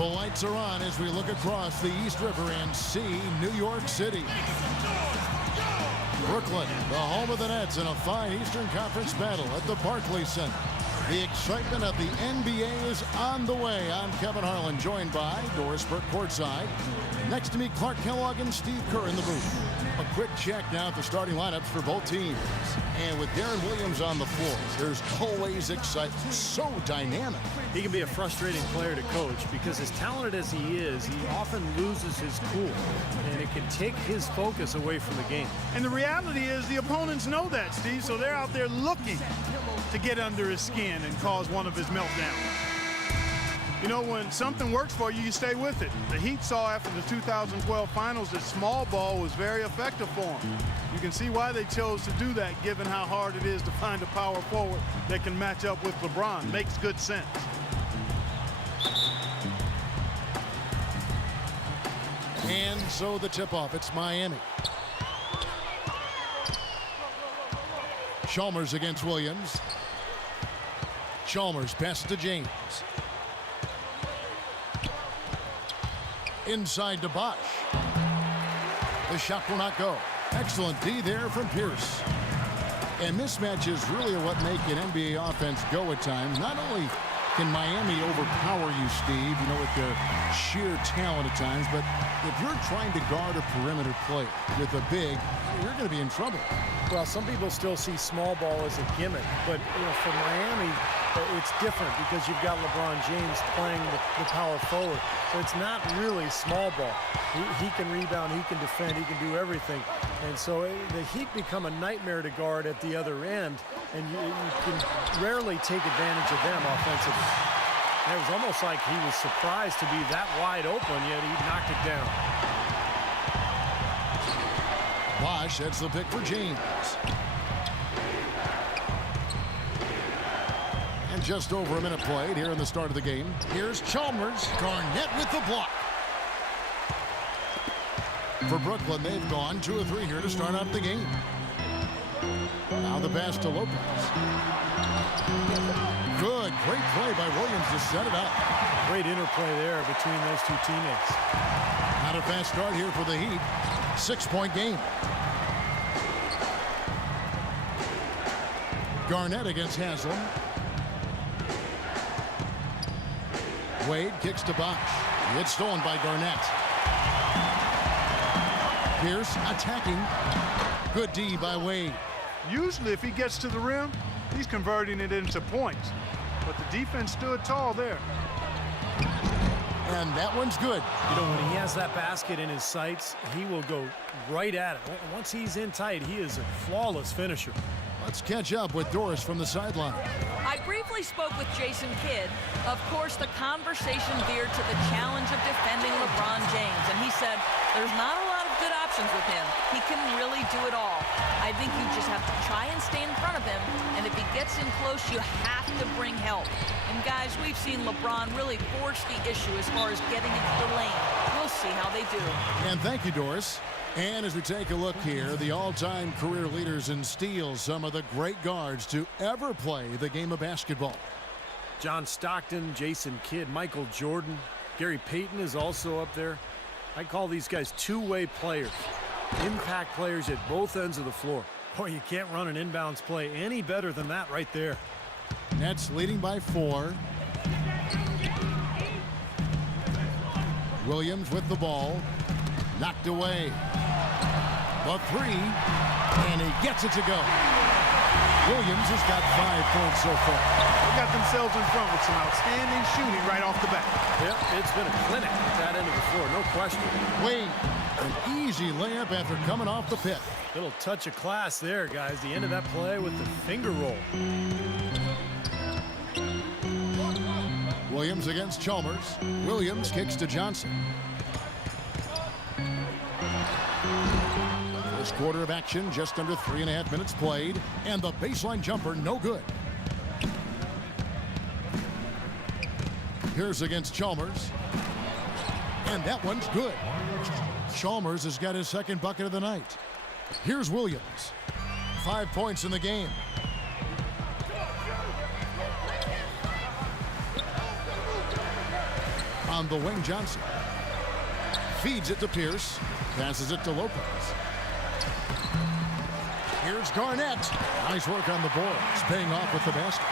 The lights are on as we look across the East River and see New York City. Brooklyn, the home of the Nets, in a fine Eastern Conference battle at the Barclays Center. The excitement of the NBA is on the way. I'm Kevin Harlan, joined by Doris Burke courtside. Next to me, Clark Kellogg and Steve Kerr in the booth. A quick check now at the starting lineups for both teams. And with Darren Williams on the floor, there's always excitement. So dynamic. He can be a frustrating player to coach because as talented as he is, he often loses his cool. And it can take his focus away from the game. And the reality is the opponents know that, Steve, so they're out there looking to get under his skin and cause one of his meltdowns. You know, when something works for you, you stay with it. The Heat saw after the 2012 finals that small ball was very effective for them. You can see why they chose to do that, given how hard it is to find a power forward that can match up with LeBron. Makes good sense. And so the tip-off, it's Miami. Chalmers against Williams. Chalmers pass to James. Inside to Bosch. The shot will not go. Excellent D there from Pierce. And mismatches really are what make an NBA offense go at times. Not only can Miami overpower you, Steve, you know, with their sheer talent at times, but if you're trying to guard a perimeter player with a big, you're going to be in trouble. Well, some people still see small ball as a gimmick, but you know, for Miami, it's different because you've got LeBron James playing the power forward. So it's not really small ball. He can rebound, he can defend, he can do everything. And so the Heat become a nightmare to guard at the other end, and you can rarely take advantage of them offensively. And it was almost like he was surprised to be that wide open, yet he knocked it down. Bosch heads the pick for James. And just over a minute played here in the start of the game. Here's Chalmers. Garnett with the block. For Brooklyn, they've gone 2 of 3 here to start out the game. Now the pass to Lopez. Good, great play by Williams to set it up. Great interplay there between those two teammates. Not a fast start here for the Heat. 6-point game. Garnett against Haslam. Wade kicks to Bosch. It's stolen by Garnett. Pierce attacking. Good D by Wade. Usually if he gets to the rim, he's converting it into points. But the defense stood tall there. And that one's good. You know, when he has that basket in his sights, he will go right at it. Once he's in tight, he is a flawless finisher. Let's catch up with Doris from the sideline. I briefly spoke with Jason Kidd. Of course, the conversation veered to the challenge of defending LeBron James, and he said there's not a lot of good options with him. He can really do it all. I think you just have to try and stay in front of him, and if he gets in close, you have to bring help. And guys, we've seen LeBron really force the issue as far as getting into the lane. We'll see how they do. And thank you, Doris. And as we take a look here, the all-time career leaders in steals, some of the great guards to ever play the game of basketball. John Stockton, Jason Kidd, Michael Jordan, Gary Payton is also up there. I call these guys two-way players, impact players at both ends of the floor. Boy, you can't run an inbounds play any better than that right there. Nets leading by 4. Williams with the ball. Knocked away. The 3, and he gets it to go. Williams has got 5 points so far. They got themselves in front with some outstanding shooting right off the bat. Yep, it's been a clinic at that end of the floor, no question. Wade, an easy layup after coming off the pit. Little touch of class there, guys. The end of that play with the finger roll. Williams against Chalmers. Williams kicks to Johnson. First quarter of action, just under 3.5 minutes played, and the baseline jumper no good. Pierce against Chalmers, and that one's good. Chalmers has got his second bucket of the night. Here's Williams. 5 points in the game. On the wing, Johnson. Feeds it to Pierce. Passes it to Lopez. Here's Garnett. Nice work on the boards. Paying off with the basket.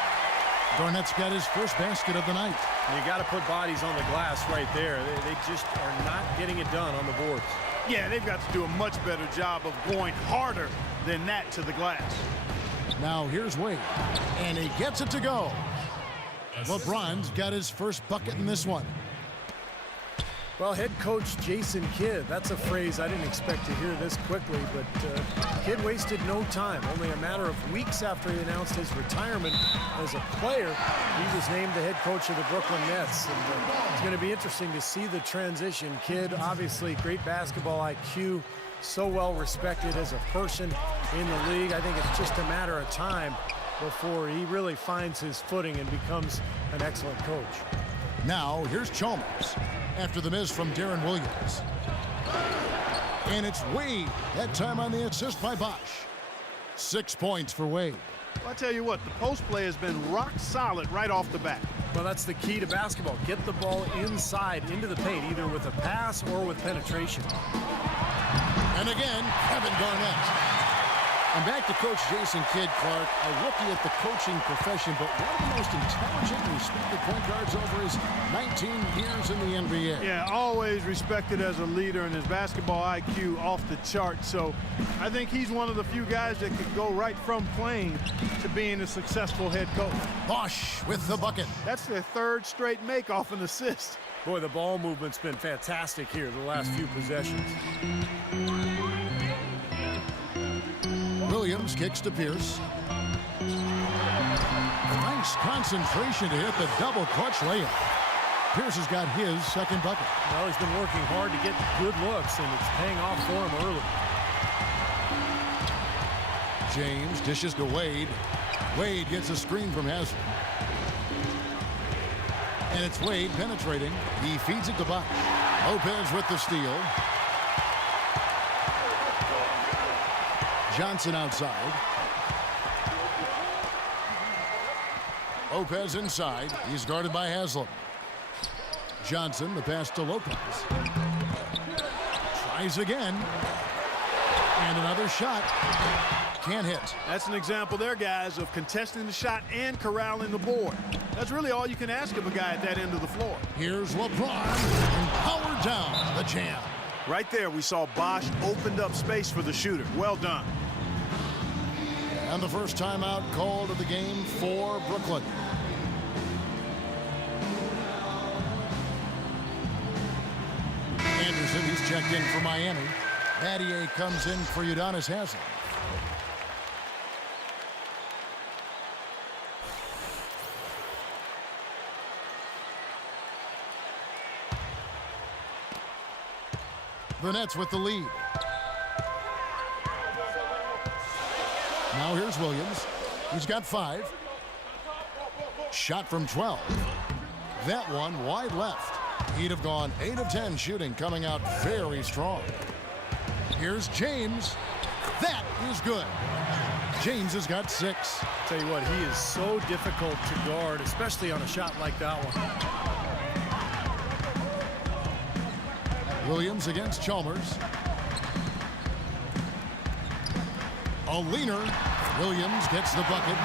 Garnett's got his first basket of the night. You got to put bodies on the glass right there. They just are not getting it done on the boards. Yeah, they've got to do a much better job of going harder than that to the glass. Now here's Wade, and he gets it to go. LeBron's got his first bucket in this one. Well, head coach Jason Kidd, that's a phrase I didn't expect to hear this quickly, but Kidd wasted no time. Only a matter of weeks after he announced his retirement as a player, he was named the head coach of the Brooklyn Nets. And it's going to be interesting to see the transition. Kidd, obviously great basketball IQ, so well respected as a person in the league. I think it's just a matter of time before he really finds his footing and becomes an excellent coach. Now here's Chalmers after the miss from Darren Williams. And it's Wade, that time on the assist by Bosch. 6 points for Wade. Well, I tell you what, the post play has been rock solid right off the bat. Well, that's the key to basketball. Get the ball inside into the paint, either with a pass or with penetration. And again, Kevin Garnett. And back to Coach Jason Kidd, Clark, a rookie at the coaching profession, but one of the most intelligent and respected point guards over his 19 years in the NBA. Yeah, always respected as a leader, and his basketball IQ off the chart. So I think he's one of the few guys that could go right from playing to being a successful head coach. Bosch with the bucket. That's their third straight make off an assist. Boy, the ball movement's been fantastic here the last few possessions. Williams kicks to Pierce. Nice concentration to hit the double clutch layup. Pierce has got his second bucket. Well, he's been working hard to get good looks, and it's paying off for him early. James dishes to Wade. Wade gets a screen from Hazard. And it's Wade penetrating. He feeds it to Bosch. Lopez with the steal. Johnson outside. Lopez inside. He's guarded by Haslam. Johnson, the pass to Lopez. Tries again. And another shot. Can't hit. That's an example there, guys, of contesting the shot and corralling the board. That's really all you can ask of a guy at that end of the floor. Here's LeBron. And powered down the jam. Right there, we saw Bosch opened up space for the shooter. Well done. And the first timeout called of the game for Brooklyn. Anderson, he's checked in for Miami. Battier comes in for Udonis Haslem. The Nets with the lead. Now here's Williams. He's got 5. Shot from 12. That one wide left. He'd have gone 8 of 10 shooting, coming out very strong. Here's James. That is good. James has got 6. Tell you what, he is so difficult to guard, especially on a shot like that one. Williams against Chalmers. A leaner. Williams gets the bucket.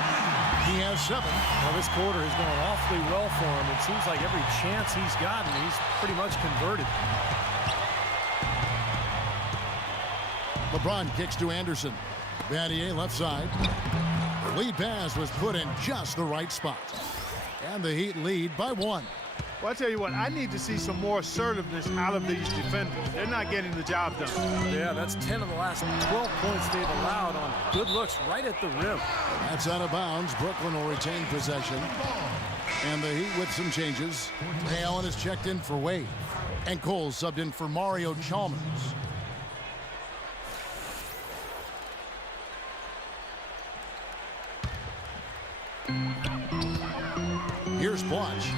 He has 7. Well, this quarter has gone awfully well for him. It seems like every chance he's gotten, he's pretty much converted. LeBron kicks to Anderson. Battier left side. The lead pass was put in just the right spot. And the Heat lead by 1. Well, I tell you what, I need to see some more assertiveness out of these defenders. They're not getting the job done. Yeah, that's 10 of the last 12 points they've allowed on good looks right at the rim. That's out of bounds. Brooklyn will retain possession. And the Heat with some changes. Ray Allen is checked in for Wade. And Cole subbed in for Mario Chalmers. Here's Blanche.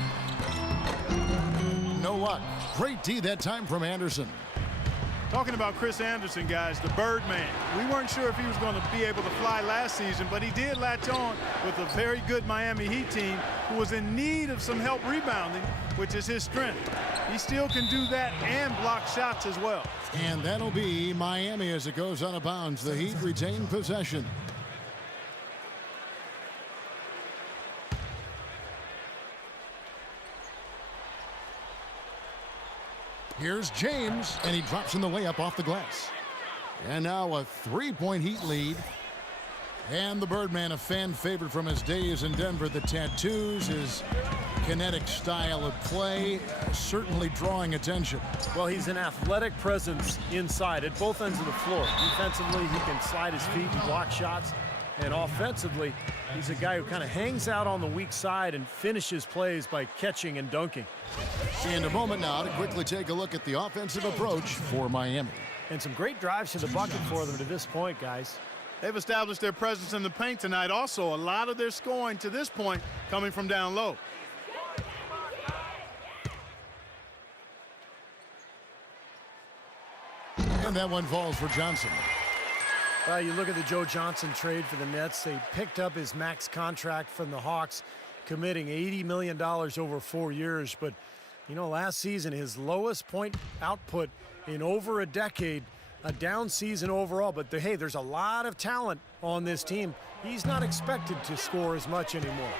No luck. Great D that time from Anderson. Talking about Chris Anderson, guys, the Birdman. We weren't sure if he was going to be able to fly last season, but he did latch on with a very good Miami Heat team who was in need of some help rebounding, which is his strength. He still can do that and block shots as well. And that'll be Miami as it goes out of bounds. The Heat retain possession. Here's James, and he drops in the layup off the glass. And now a three-point Heat lead. And the Birdman, a fan favorite from his days in Denver. The tattoos, his kinetic style of play, certainly drawing attention. Well, he's an athletic presence inside at both ends of the floor. Defensively, he can slide his feet and block shots. And offensively, he's a guy who kind of hangs out on the weak side and finishes plays by catching and dunking. And a moment now to quickly take a look at the offensive approach for Miami. And some great drives to the bucket for them to this point, guys. They've established their presence in the paint tonight. Also, a lot of their scoring to this point coming from down low. And that one falls for Johnson. Well, you look at the Joe Johnson trade for the Nets. They picked up his max contract from the Hawks, committing $80 million over 4 years. But, you know, last season, his lowest point output in over a decade, a down season overall. But, hey, there's a lot of talent on this team. He's not expected to score as much anymore.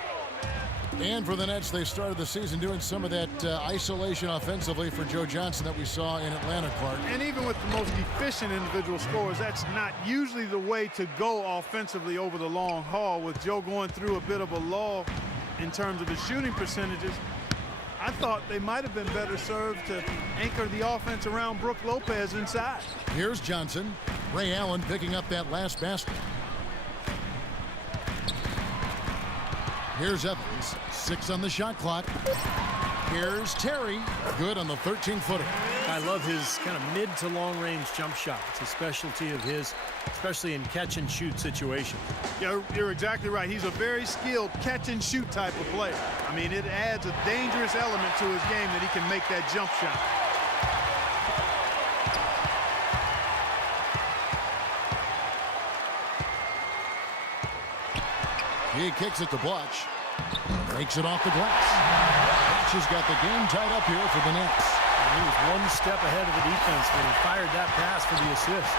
And for the Nets, they started the season doing some of that isolation offensively for Joe Johnson that we saw in Atlanta, Clark. And even with the most efficient individual scorers, that's not usually the way to go offensively over the long haul. With Joe going through a bit of a lull in terms of the shooting percentages, I thought they might have been better served to anchor the offense around Brook Lopez inside. Here's Johnson. Ray Allen picking up that last basket. Here's Evans, 6 on the shot clock. Here's Terry, good on the 13-footer. I love his kind of mid to long range jump shot. It's a specialty of his, especially in catch and shoot situations. Yeah, you're exactly right. He's a very skilled catch and shoot type of player. I mean, it adds a dangerous element to his game that he can make that jump shot. He kicks it to Blatch. Breaks it off the glass. Blatch has got the game tied up here for the Nets. And he was one step ahead of the defense when he fired that pass for the assist.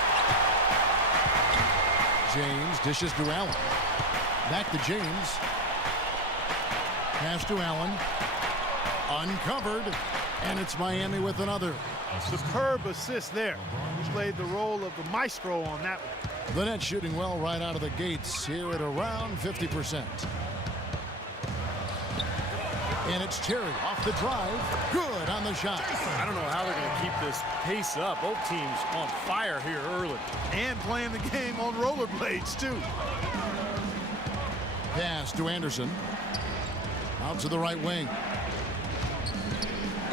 James dishes to Allen. Back to James. Pass to Allen. Uncovered. And it's Miami with another. Superb assist there. He played the role of the maestro on that one. The Nets shooting well right out of the gates here at around 50%. And it's Terry off the drive. Good on the shot. I don't know how they're going to keep this pace up. Both teams on fire here early. And playing the game on rollerblades, too. Pass to Anderson. Out to the right wing.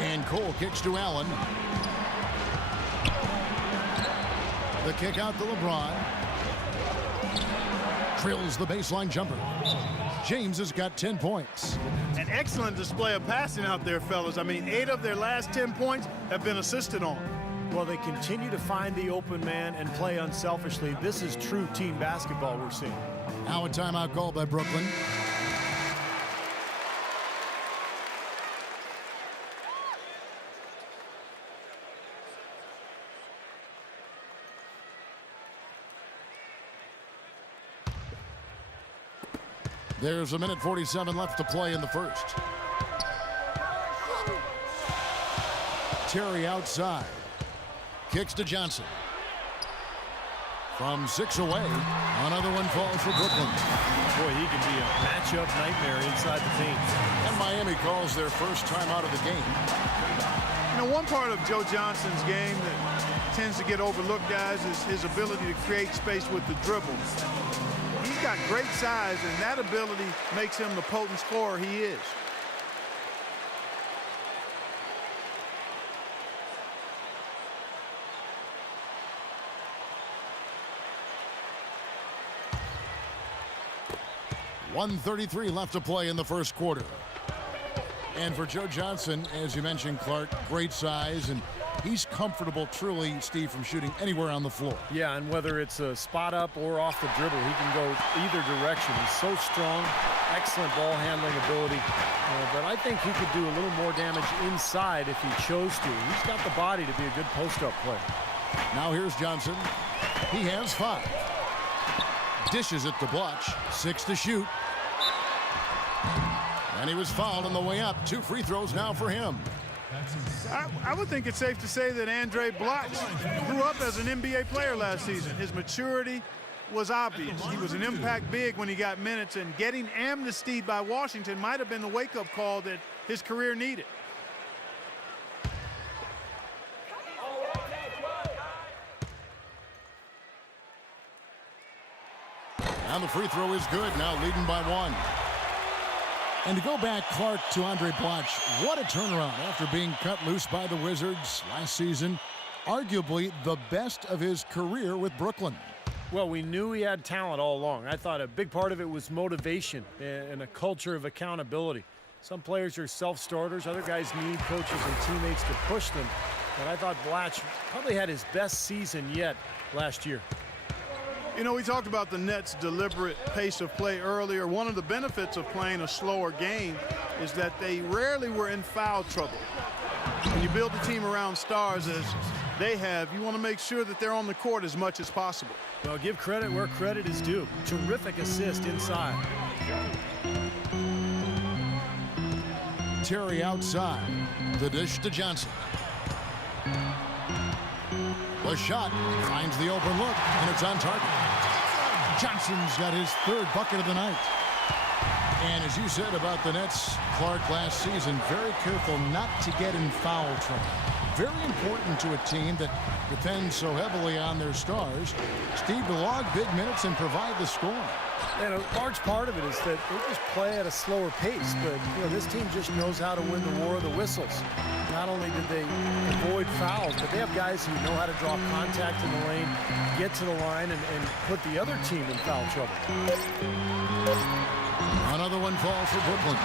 And Cole kicks to Allen. The kick out to LeBron. Drills the baseline jumper. James has got 10 points. An excellent display of passing out there, fellas. I mean, 8 of their last 10 points have been assisted on. Well, they continue to find the open man and play unselfishly. This is true team basketball we're seeing. Now a timeout called by Brooklyn. There's a minute 47 left to play in the first. Terry outside. Kicks to Johnson. From 6 away, another one falls for Brooklyn. Boy, he can be a matchup nightmare inside the paint. And Miami calls their first time out of the game. You know, one part of Joe Johnson's game that tends to get overlooked, guys, is his ability to create space with the dribble. He's got great size, and that ability makes him the potent scorer he is. .133 left to play in the first quarter. And for Joe Johnson, as you mentioned, Clark, great size and he's comfortable truly, Steve, from shooting anywhere on the floor. Yeah, and whether it's a spot up or off the dribble, he can go either direction. He's so strong, excellent ball handling ability. But I think he could do a little more damage inside if he chose to. He's got the body to be a good post-up player. Now here's Johnson. He has 5. Dishes it to Blotch. 6 to shoot. And he was fouled on the way up. 2 free throws now for him. I would think it's safe to say that Andre Blotch grew up as an NBA player last season. His maturity was obvious. He was an impact big when he got minutes, and getting amnestied by Washington might have been the wake-up call that his career needed. And the free throw is good, now leading by 1. And to go back, Clark, to Andre Blotch, what a turnaround after being cut loose by the Wizards last season. Arguably the best of his career with Brooklyn. Well, we knew he had talent all along. I thought a big part of it was motivation and a culture of accountability. Some players are self-starters. Other guys need coaches and teammates to push them. But I thought Blotch probably had his best season yet last year. You know, we talked about the Nets' deliberate pace of play earlier. One of the benefits of playing a slower game is that they rarely were in foul trouble. When you build a team around stars as they have, you want to make sure that they're on the court as much as possible. Well, give credit where credit is due. Terrific assist inside. Terry outside. The dish to Johnson. The shot finds the open look, and it's on target. Johnson's got his 3rd bucket of the night. And as you said about the Nets, Clark, last season, very careful not to get in foul trouble. Very important to a team that depends so heavily on their stars, Steve, to log big minutes and provide the score. And a large part of it is that they just play at a slower pace, but this team just knows how to win the war of the whistles. Not only did they avoid fouls, but they have guys who know how to draw contact in the lane, get to the line, and put the other team in foul trouble. Another one falls for Brooklyn.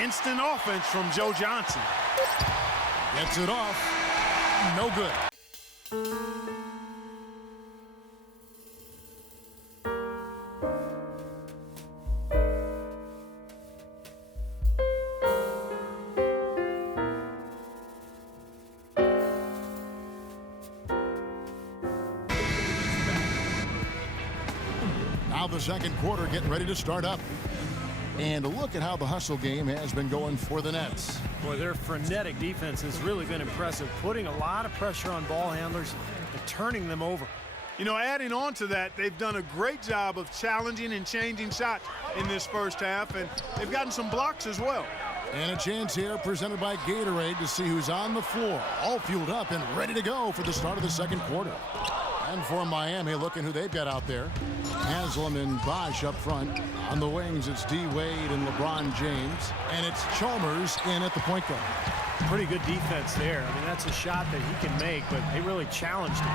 Instant offense from Joe Johnson. Gets it off. No good. Now the second quarter getting ready to start up. And look at how the hustle game has been going for the Nets. Boy, their frenetic defense has really been impressive, putting a lot of pressure on ball handlers and turning them over. You know, adding on to that, they've done a great job of challenging and changing shots in this first half, and they've gotten some blocks as well. And a chance here presented by Gatorade to see who's on the floor, all fueled up and ready to go for the start of the second quarter. And for Miami, looking who they've got out there. Haslam and Bosch up front. On the wings, it's D. Wade and LeBron James. And it's Chalmers in at the point guard. Pretty good defense there. I mean, that's a shot that he can make, but they really challenged him.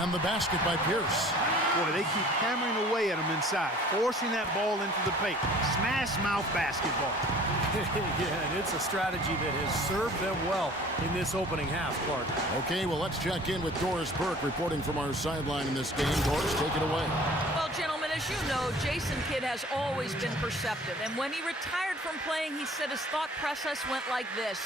And the basket by Pierce. Boy, they keep hammering away at him inside, forcing that ball into the paint. Smash mouth basketball. Yeah, and it's a strategy that has served them well in this opening half, Clark. Okay, well, let's check in with Doris Burke reporting from our sideline in this game. Doris, take it away. Well, gentlemen, as you know, Jason Kidd has always been perceptive. And when he retired from playing, he said his thought process went like this.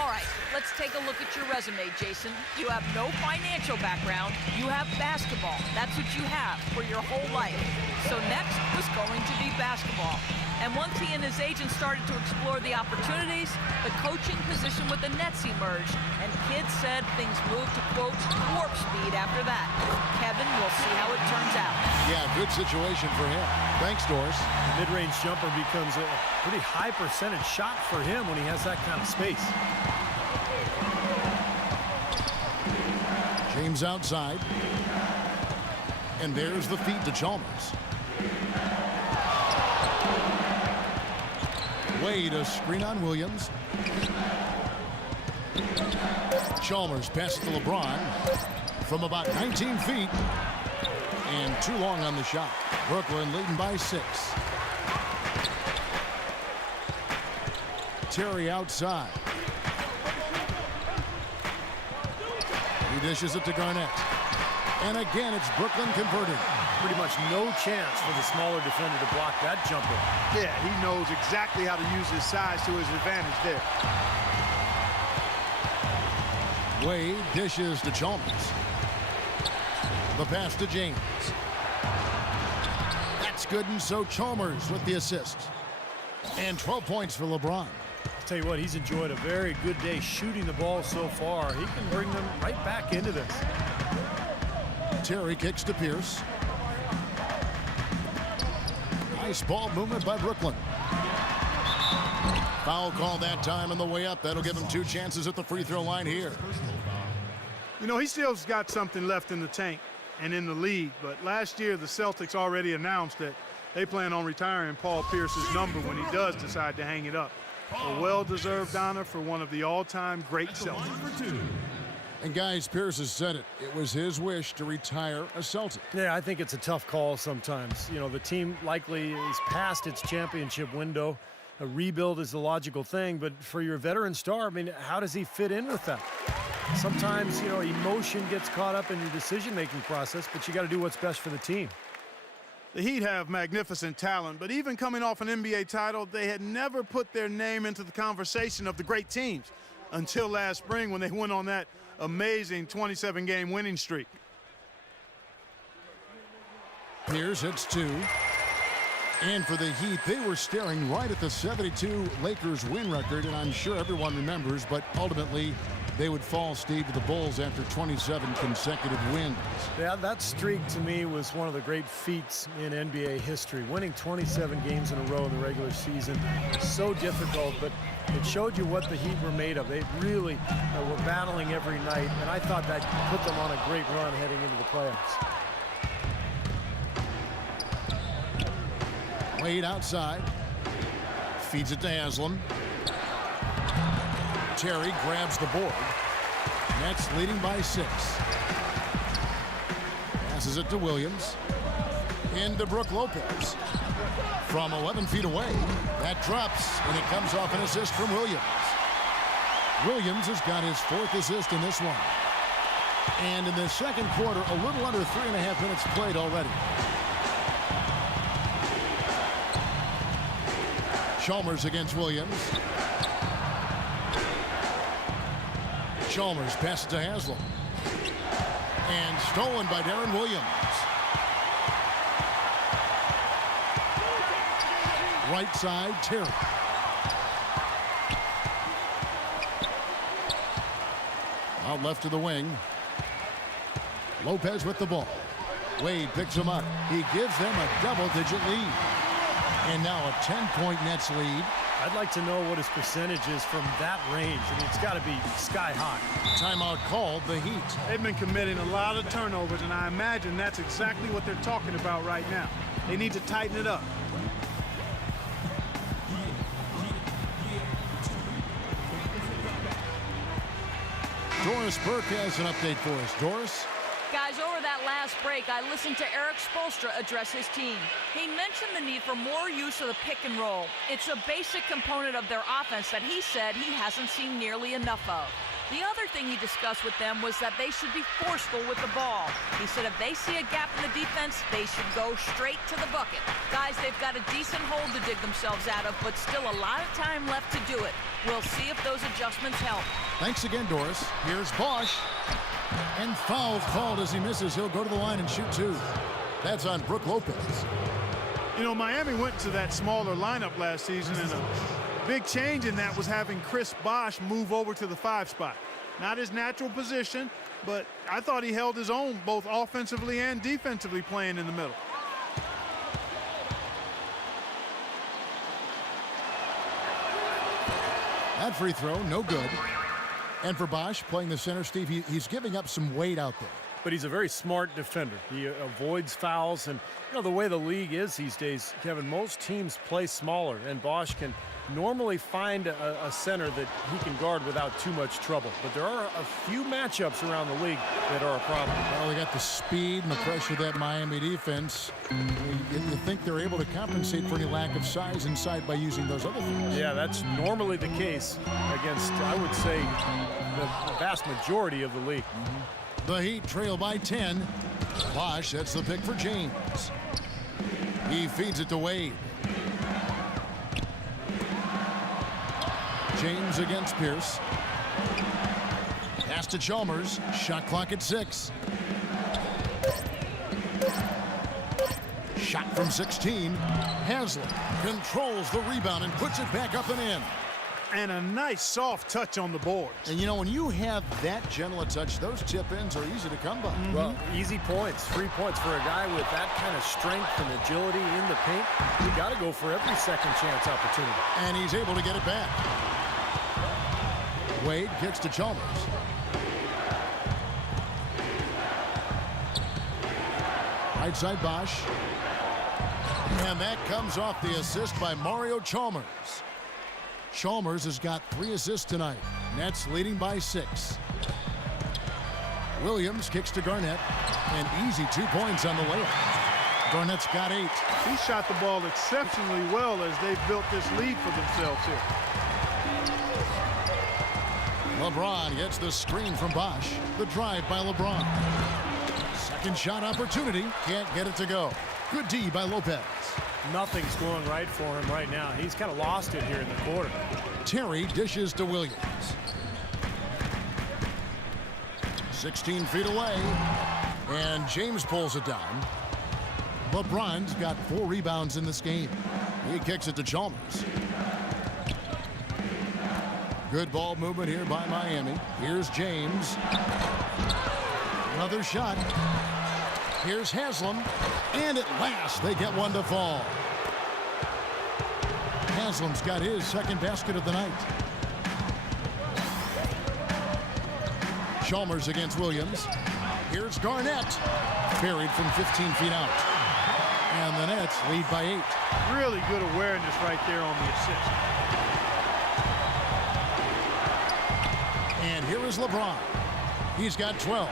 All right, let's take a look at your resume, Jason. You have no financial background. You have basketball. That's what you have for your whole life. So next was going to be basketball. And once he and his agent started to explore the opportunities, the coaching position with the Nets emerged, and Kidd said things moved to, quote, warp speed after that. Kevin, we'll see how it turns out. Yeah, good situation for him. Thanks, Doris. The mid-range jumper becomes a pretty high percentage shot for him when he has that kind of space. James outside. And there's the feed to Chalmers. Wade, a screen on Williams. Chalmers passes to LeBron from about 19 feet. And too long on the shot. Brooklyn leading by 6. Terry outside. He dishes it to Garnett. And again, it's Brooklyn converting. Pretty much no chance for the smaller defender to block that jumper. Yeah, he knows exactly how to use his size to his advantage there. Wade dishes to Chalmers. The pass to James. That's good, and so Chalmers with the assist. And 12 points for LeBron. I'll tell you what, he's enjoyed a very good day shooting the ball so far. He can bring them right back into this. Terry kicks to Pierce. Nice ball movement by Brooklyn. Foul call that time on the way up. That'll give him 2 chances at the free throw line here. You know, he still's got something left in the tank and in the league, but last year the Celtics already announced that they plan on retiring Paul Pierce's number when he does decide to hang it up. A well-deserved honor for one of the all-time great Celtics. And guys, Pierce has said it. It was his wish to retire a Celtic. Yeah, I think it's a tough call sometimes. You know, the team likely is past its championship window. A rebuild is the logical thing, but for your veteran star, I mean, how does he fit in with that? Sometimes, you know, emotion gets caught up in your decision-making process, but you got to do what's best for the team. The Heat have magnificent talent, but even coming off an NBA title, they had never put their name into the conversation of the great teams until last spring when they went on that amazing 27-game winning streak. Pierce hits 2. And for the Heat, they were staring right at the 72 Lakers win record, and I'm sure everyone remembers, but ultimately they would fall, Steve, to the Bulls after 27 consecutive wins. Yeah, that streak to me was one of the great feats in NBA history. Winning 27 games in a row in the regular season, so difficult, but it showed you what the Heat were made of. They really were battling every night, and I thought that put them on a great run heading into the playoffs. Wade outside. Feeds it to Haslam. Terry grabs the board. Nets leading by 6. Passes it to Williams. Into Brook Lopez. From 11 feet away. That drops, and it comes off an assist from Williams. Williams has got his 4th assist in this one. And in the second quarter, a little under 3.5 minutes played already. Chalmers against Williams. Chalmers passes to Haslam. And stolen by Darren Williams. Right side, Terry. Out left to the wing. Lopez with the ball. Wade picks him up. He gives them a double-digit lead. And now a 10-point Nets lead. I'd like to know what his percentage is from that range. I mean, it's got to be sky high. Timeout called the Heat. They've been committing a lot of turnovers, and I imagine that's exactly what they're talking about right now. They need to tighten it up. Doris Burke has an update for us. Doris? Guys, over that last break, I listened to Eric Spoelstra address his team. He mentioned the need for more use of the pick and roll. It's a basic component of their offense that he said he hasn't seen nearly enough of. The other thing he discussed with them was that they should be forceful with the ball. He said if they see a gap in the defense, they should go straight to the bucket. Guys, they've got a decent hole to dig themselves out of, but still a lot of time left to do it. We'll see if those adjustments help. Thanks again, Doris. Here's Bosch. And foul called as he misses. He'll go to the line and shoot 2. That's on Brook Lopez. You know, Miami went to that smaller lineup last season, and a big change in that was having Chris Bosh move over to the 5 spot. Not his natural position, but I thought he held his own both offensively and defensively playing in the middle. That free throw, no good. And for Bosch, playing the center, Steve, he's giving up some weight out there. But he's a very smart defender. He avoids fouls, and you know the way the league is these days, Kevin, most teams play smaller, and Bosch can normally find a center that he can guard without too much trouble. But there are a few matchups around the league that are a problem. Well, they got the speed and the pressure of that Miami defense. You think they're able to compensate for any lack of size inside by using those other things? Yeah, that's normally the case against, I would say, the vast majority of the league. The Heat trail by 10. Bosh sets the pick for James. He feeds it to Wade. James against Pierce. Pass to Chalmers. Shot clock at 6. Shot from 16. Haslam controls the rebound and puts it back up and in. And a nice soft touch on the boards. And you know, when you have that gentle a touch, those tip-ins are easy to come by. Well, easy points, 3 points for a guy with that kind of strength and agility in the paint. You got to go for every second chance opportunity. And he's able to get it back. Wade kicks to Chalmers. Right side Bosh. And that comes off the assist by Mario Chalmers. Chalmers has got 3 assists tonight. Nets leading by 6. Williams kicks to Garnett. And easy 2 points on the layup. Garnett's got 8. He shot the ball exceptionally well as they've built this lead for themselves here. LeBron gets the screen from Bosh. The drive by LeBron. Second shot opportunity. Can't get it to go. Good D by Lopez. Nothing's going right for him right now. He's kind of lost it here in the quarter. Terry dishes to Williams. 16 feet away. And James pulls it down. LeBron's got 4 rebounds in this game. He kicks it to Chalmers. Good ball movement here by Miami. Here's James. Another shot. Here's Haslam. And at last, they get one to fall. Haslam's got his second basket of the night. Chalmers against Williams. Here's Garnett. Buried from 15 feet out. And the Nets lead by 8. Really good awareness right there on the assist. And here is LeBron. He's got 12.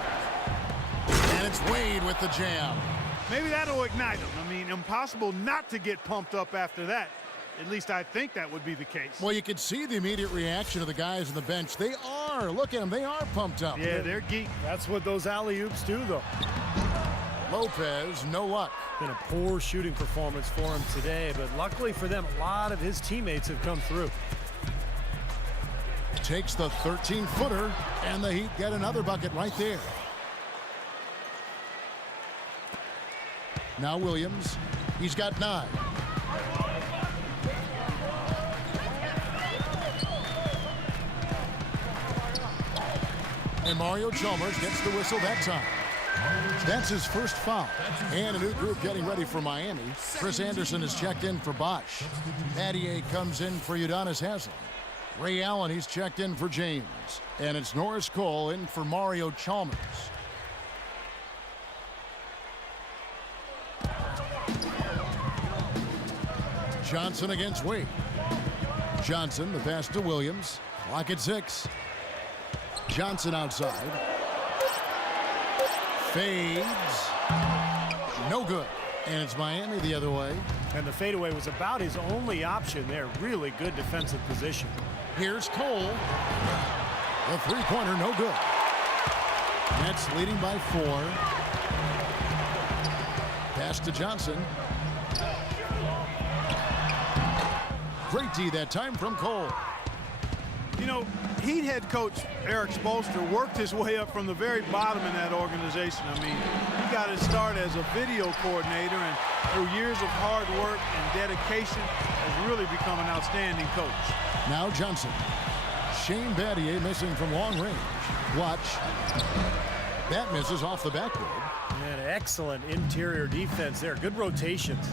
And it's Wade with the jam. Maybe that'll ignite him. I mean, impossible not to get pumped up after that. At least I think that would be the case. Well, you can see the immediate reaction of the guys on the bench. They are. Look at them. They are pumped up. Yeah, they're geek. That's what those alley-oops do, though. Lopez, no luck. Been a poor shooting performance for him today, but luckily for them, a lot of his teammates have come through. Takes the 13-footer, and the Heat get another bucket right there. Now Williams. He's got 9. And Mario Chalmers gets the whistle that time. That's his first foul. And a new group getting ready for Miami. Chris Anderson is checked in for Bosh. Mattier comes in for Udonis Haslam. Ray Allen, he's checked in for James. And it's Norris Cole in for Mario Chalmers. Johnson against Wade. Johnson, the pass to Williams. Clock at 6. Johnson outside. Fades. No good. And it's Miami the other way. And the fadeaway was about his only option there. Really good defensive position. Here's Cole. The three-pointer, no good. Nets leading by 4. Pass to Johnson. Great D that time from Cole. You know, Heat head coach Eric Spoelstra worked his way up from the very bottom in that organization. I mean, he got his start as a video coordinator, and through years of hard work and dedication has really become an outstanding coach. Now Johnson. Shane Battier missing from long range. Watch. That misses off the backboard. And excellent interior defense there. Good rotations.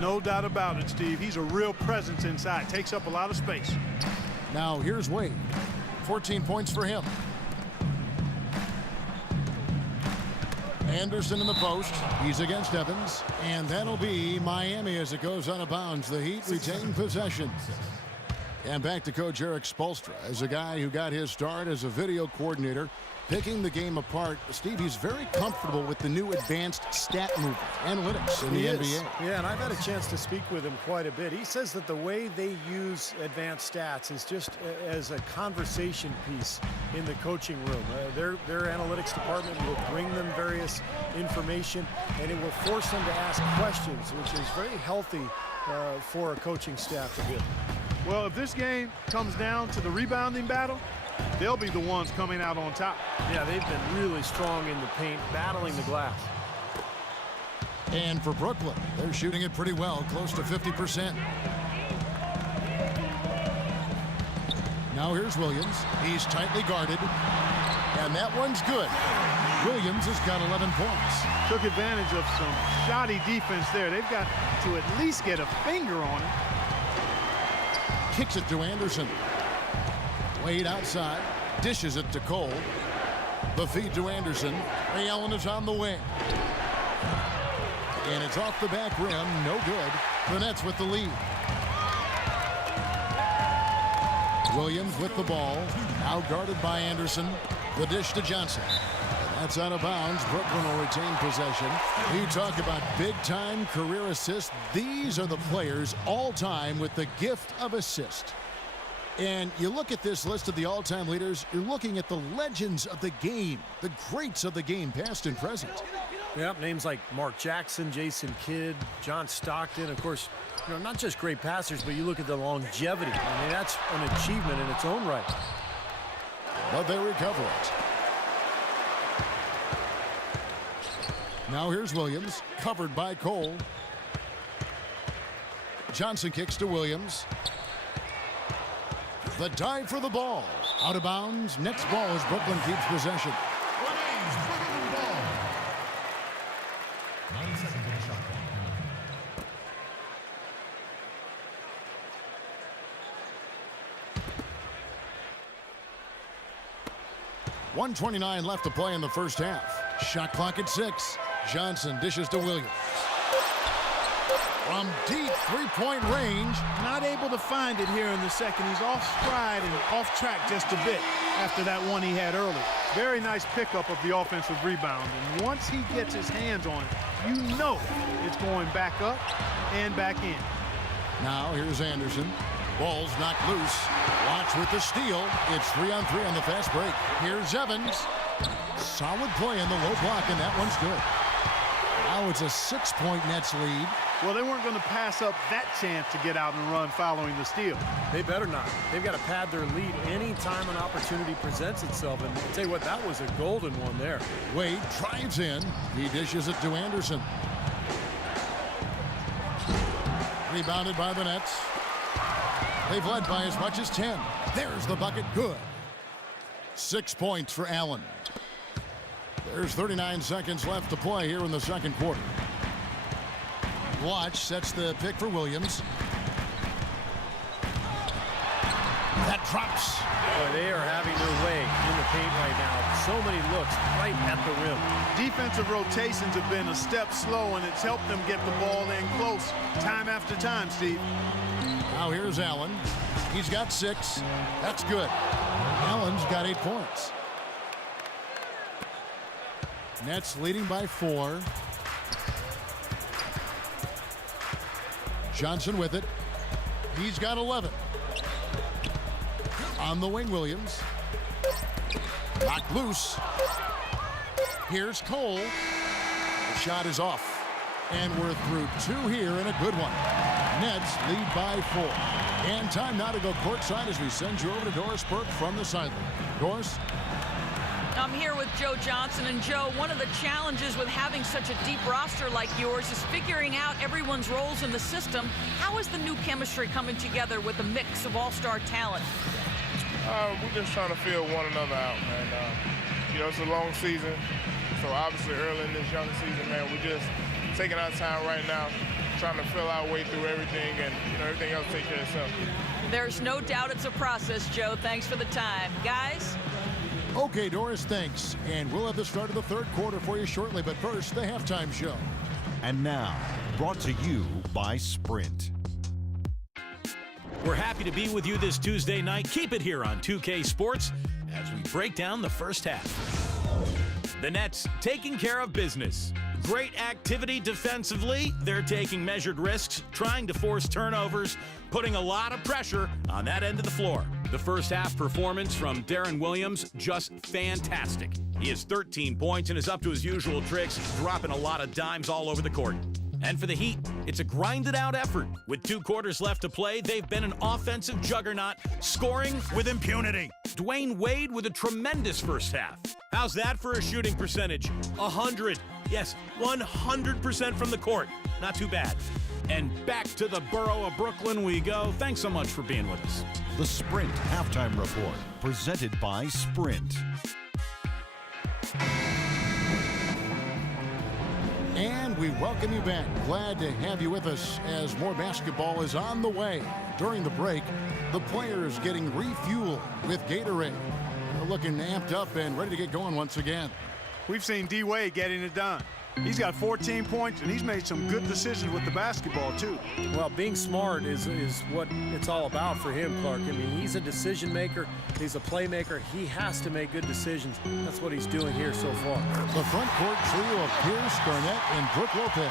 No doubt about it, Steve. He's a real presence inside. Takes up a lot of space. Now here's Wade. 14 points for him. Anderson in the post. He's against Evans. And that'll be Miami as it goes out of bounds. The Heat retain possession. And back to Coach Eric Spoelstra as a guy who got his start as a video coordinator, picking the game apart. Steve, he's very comfortable with the new advanced stat movement, analytics in the NBA. Yeah, and I've had a chance to speak with him quite a bit. He says that the way they use advanced stats is just as a conversation piece in the coaching room. Their analytics department will bring them various information, and it will force them to ask questions, which is very healthy for a coaching staff to do. Well, if this game comes down to the rebounding battle, they'll be the ones coming out on top. Yeah, they've been really strong in the paint, battling the glass. And for Brooklyn, they're shooting it pretty well, close to 50%. Now here's Williams. He's tightly guarded, and that one's good. Williams has got 11 points. Took advantage of some shoddy defense there. They've got to at least get a finger on it. Kicks it to Anderson. Wade outside, dishes it to Cole. The feed to Anderson. Ray Allen is on the wing. And it's off the back rim, no good. The Nets with the lead. Williams with the ball, now guarded by Anderson. The dish to Johnson. That's out of bounds. Brooklyn will retain possession. You talk about big-time career assists. These are the players all-time with the gift of assist. And you look at this list of the all-time leaders, you're looking at the legends of the game, the greats of the game, past and present. Yep, names like Mark Jackson, Jason Kidd, John Stockton, of course, not just great passers, but you look at the longevity. I mean, that's an achievement in its own right. But they recover it. Now here's Williams, covered by Cole. Johnson kicks to Williams. The dive for the ball. Out of bounds. Next ball as Brooklyn keeps possession. 1:29 left to play in the first half. Shot clock at 6. Johnson dishes to Williams. From deep three-point range. Not able to find it here in the second. He's off stride and off track just a bit after that one he had early. Very nice pickup of the offensive rebound. And once he gets his hands on it, you know it's going back up and back in. Now here's Anderson. Ball's knocked loose. Watch with the steal. It's 3-on-3 on the fast break. Here's Evans. Solid play in the low block, and that one's good. Now it's a 6-point Nets lead. Well, they weren't going to pass up that chance to get out and run following the steal. They better not. They've got to pad their lead anytime an opportunity presents itself. And I'll tell you what, that was a golden one there. Wade drives in. He dishes it to Anderson. Rebounded by the Nets. They've led by as much as 10. There's the bucket. Good. 6 points for Allen. There's 39 seconds left to play here in the second quarter. Watch sets the pick for Williams. That drops. Boy, they are having their way in the paint right now. So many looks right at the rim. Defensive rotations have been a step slow, and it's helped them get the ball in close time after time, Steve. Now here's Allen. He's got 6. That's good. Allen's got 8 points. Nets leading by 4. Johnson with it. He's got 11. On the wing, Williams. Knocked loose. Here's Cole. The shot is off. And we're through 2 here and a good one. Nets lead by 4. And time now to go courtside as we send you over to Doris Burke from the sideline. Doris? I'm here with Joe Johnson. And Joe, one of the challenges with having such a deep roster like yours is figuring out everyone's roles in the system. How is the new chemistry coming together with a mix of all-star talent? We're just trying to feel one another out, man. It's a long season, so obviously early in this young season, man, we're just taking our time right now, trying to feel our way through everything, and everything else take care of itself. There's no doubt it's a process, Joe. Thanks for the time. Guys? Okay, Doris, thanks. And we'll have the start of the third quarter for you shortly, but first, the halftime show. And now, brought to you by Sprint. We're happy to be with you this Tuesday night. Keep it here on 2K Sports as we break down the first half. The Nets taking care of business. Great activity defensively. They're taking measured risks, trying to force turnovers, putting a lot of pressure on that end of the floor. The first half performance from Darren Williams, just fantastic. He has 13 points and is up to his usual tricks, dropping a lot of dimes all over the court. And for the Heat, it's a grinded-out effort. With 2 quarters left to play, they've been an offensive juggernaut, scoring with impunity. Dwayne Wade with a tremendous first half. How's that for a shooting percentage? 100. Yes, 100% from the court. Not too bad. And back to the borough of Brooklyn we go. Thanks so much for being with us. The Sprint Halftime Report, presented by Sprint. And we welcome you back. Glad to have you with us as more basketball is on the way. During the break, the players getting refueled with Gatorade. They're looking amped up and ready to get going once again. We've seen D-Wade getting it done. He's got 14 points, and he's made some good decisions with the basketball, too. Well, being smart is what it's all about for him, Clark. I mean, he's a decision maker. He's a playmaker. He has to make good decisions. That's what he's doing here so far. The front court trio of Pierce, Garnett, and Brook Lopez.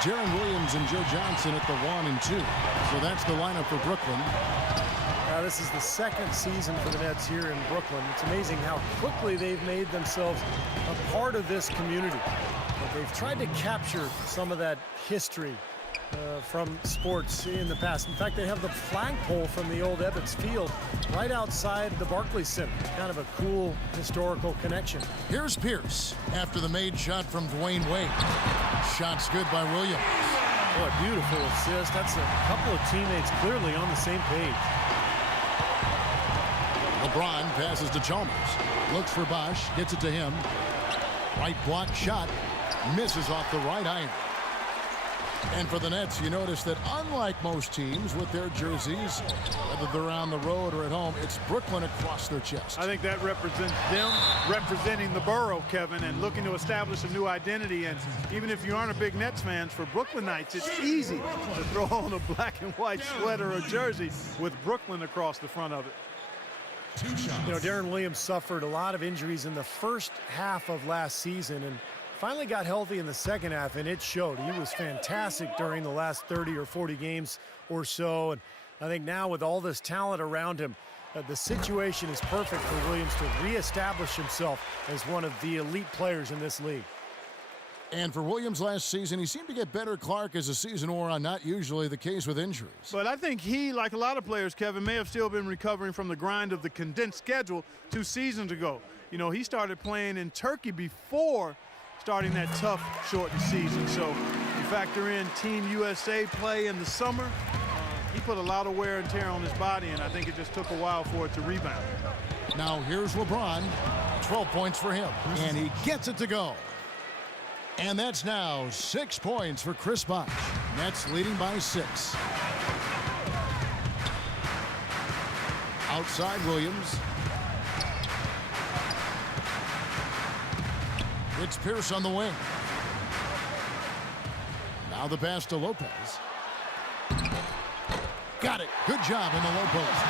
Jaron Williams and Joe Johnson at the 1 and 2. So that's the lineup for Brooklyn. Now, this is the second season for the Nets here in Brooklyn. It's amazing how quickly they've made themselves a part of this community. But they've tried to capture some of that history from sports in the past. In fact, they have the flagpole from the old Ebbets Field right outside the Barclays Center. Kind of a cool historical connection. Here's Pierce after the made shot from Dwayne Wade. Shot's good by Williams. What a beautiful assist. That's a couple of teammates clearly on the same page. LeBron passes to Chalmers. Looks for Bosch. Gets it to him. Right block shot. Misses off the right iron. And for the Nets, you notice that unlike most teams with their jerseys, whether they're on the road or at home, it's Brooklyn across their chest. I think that represents them representing the borough, Kevin, and looking to establish a new identity. And even if you aren't a big Nets fan, for Brooklynites, it's easy to throw on a black and white sweater or jersey with Brooklyn across the front of it. You know, Darren Williams suffered a lot of injuries in the first half of last season and finally got healthy in the second half, and it showed. He was fantastic during the last 30 or 40 games or so, and I think now with all this talent around him, the situation is perfect for Williams to reestablish himself as one of the elite players in this league. And for Williams last season, he seemed to get better, Clark, as the season wore on. Not usually the case with injuries. But I think he, like a lot of players, Kevin, may have still been recovering from the grind of the condensed schedule 2 seasons ago. You know, he started playing in Turkey before starting that tough, shortened season. So you factor in Team USA play in the summer, he put a lot of wear and tear on his body, and I think it just took a while for it to rebound. Now here's LeBron. 12 points for him, and he gets it to go. And that's now 6 points for Chris Bosh. Nets leading by 6. Outside Williams. It's Pierce on the wing. Now the pass to Lopez. Got it. Good job in the low post.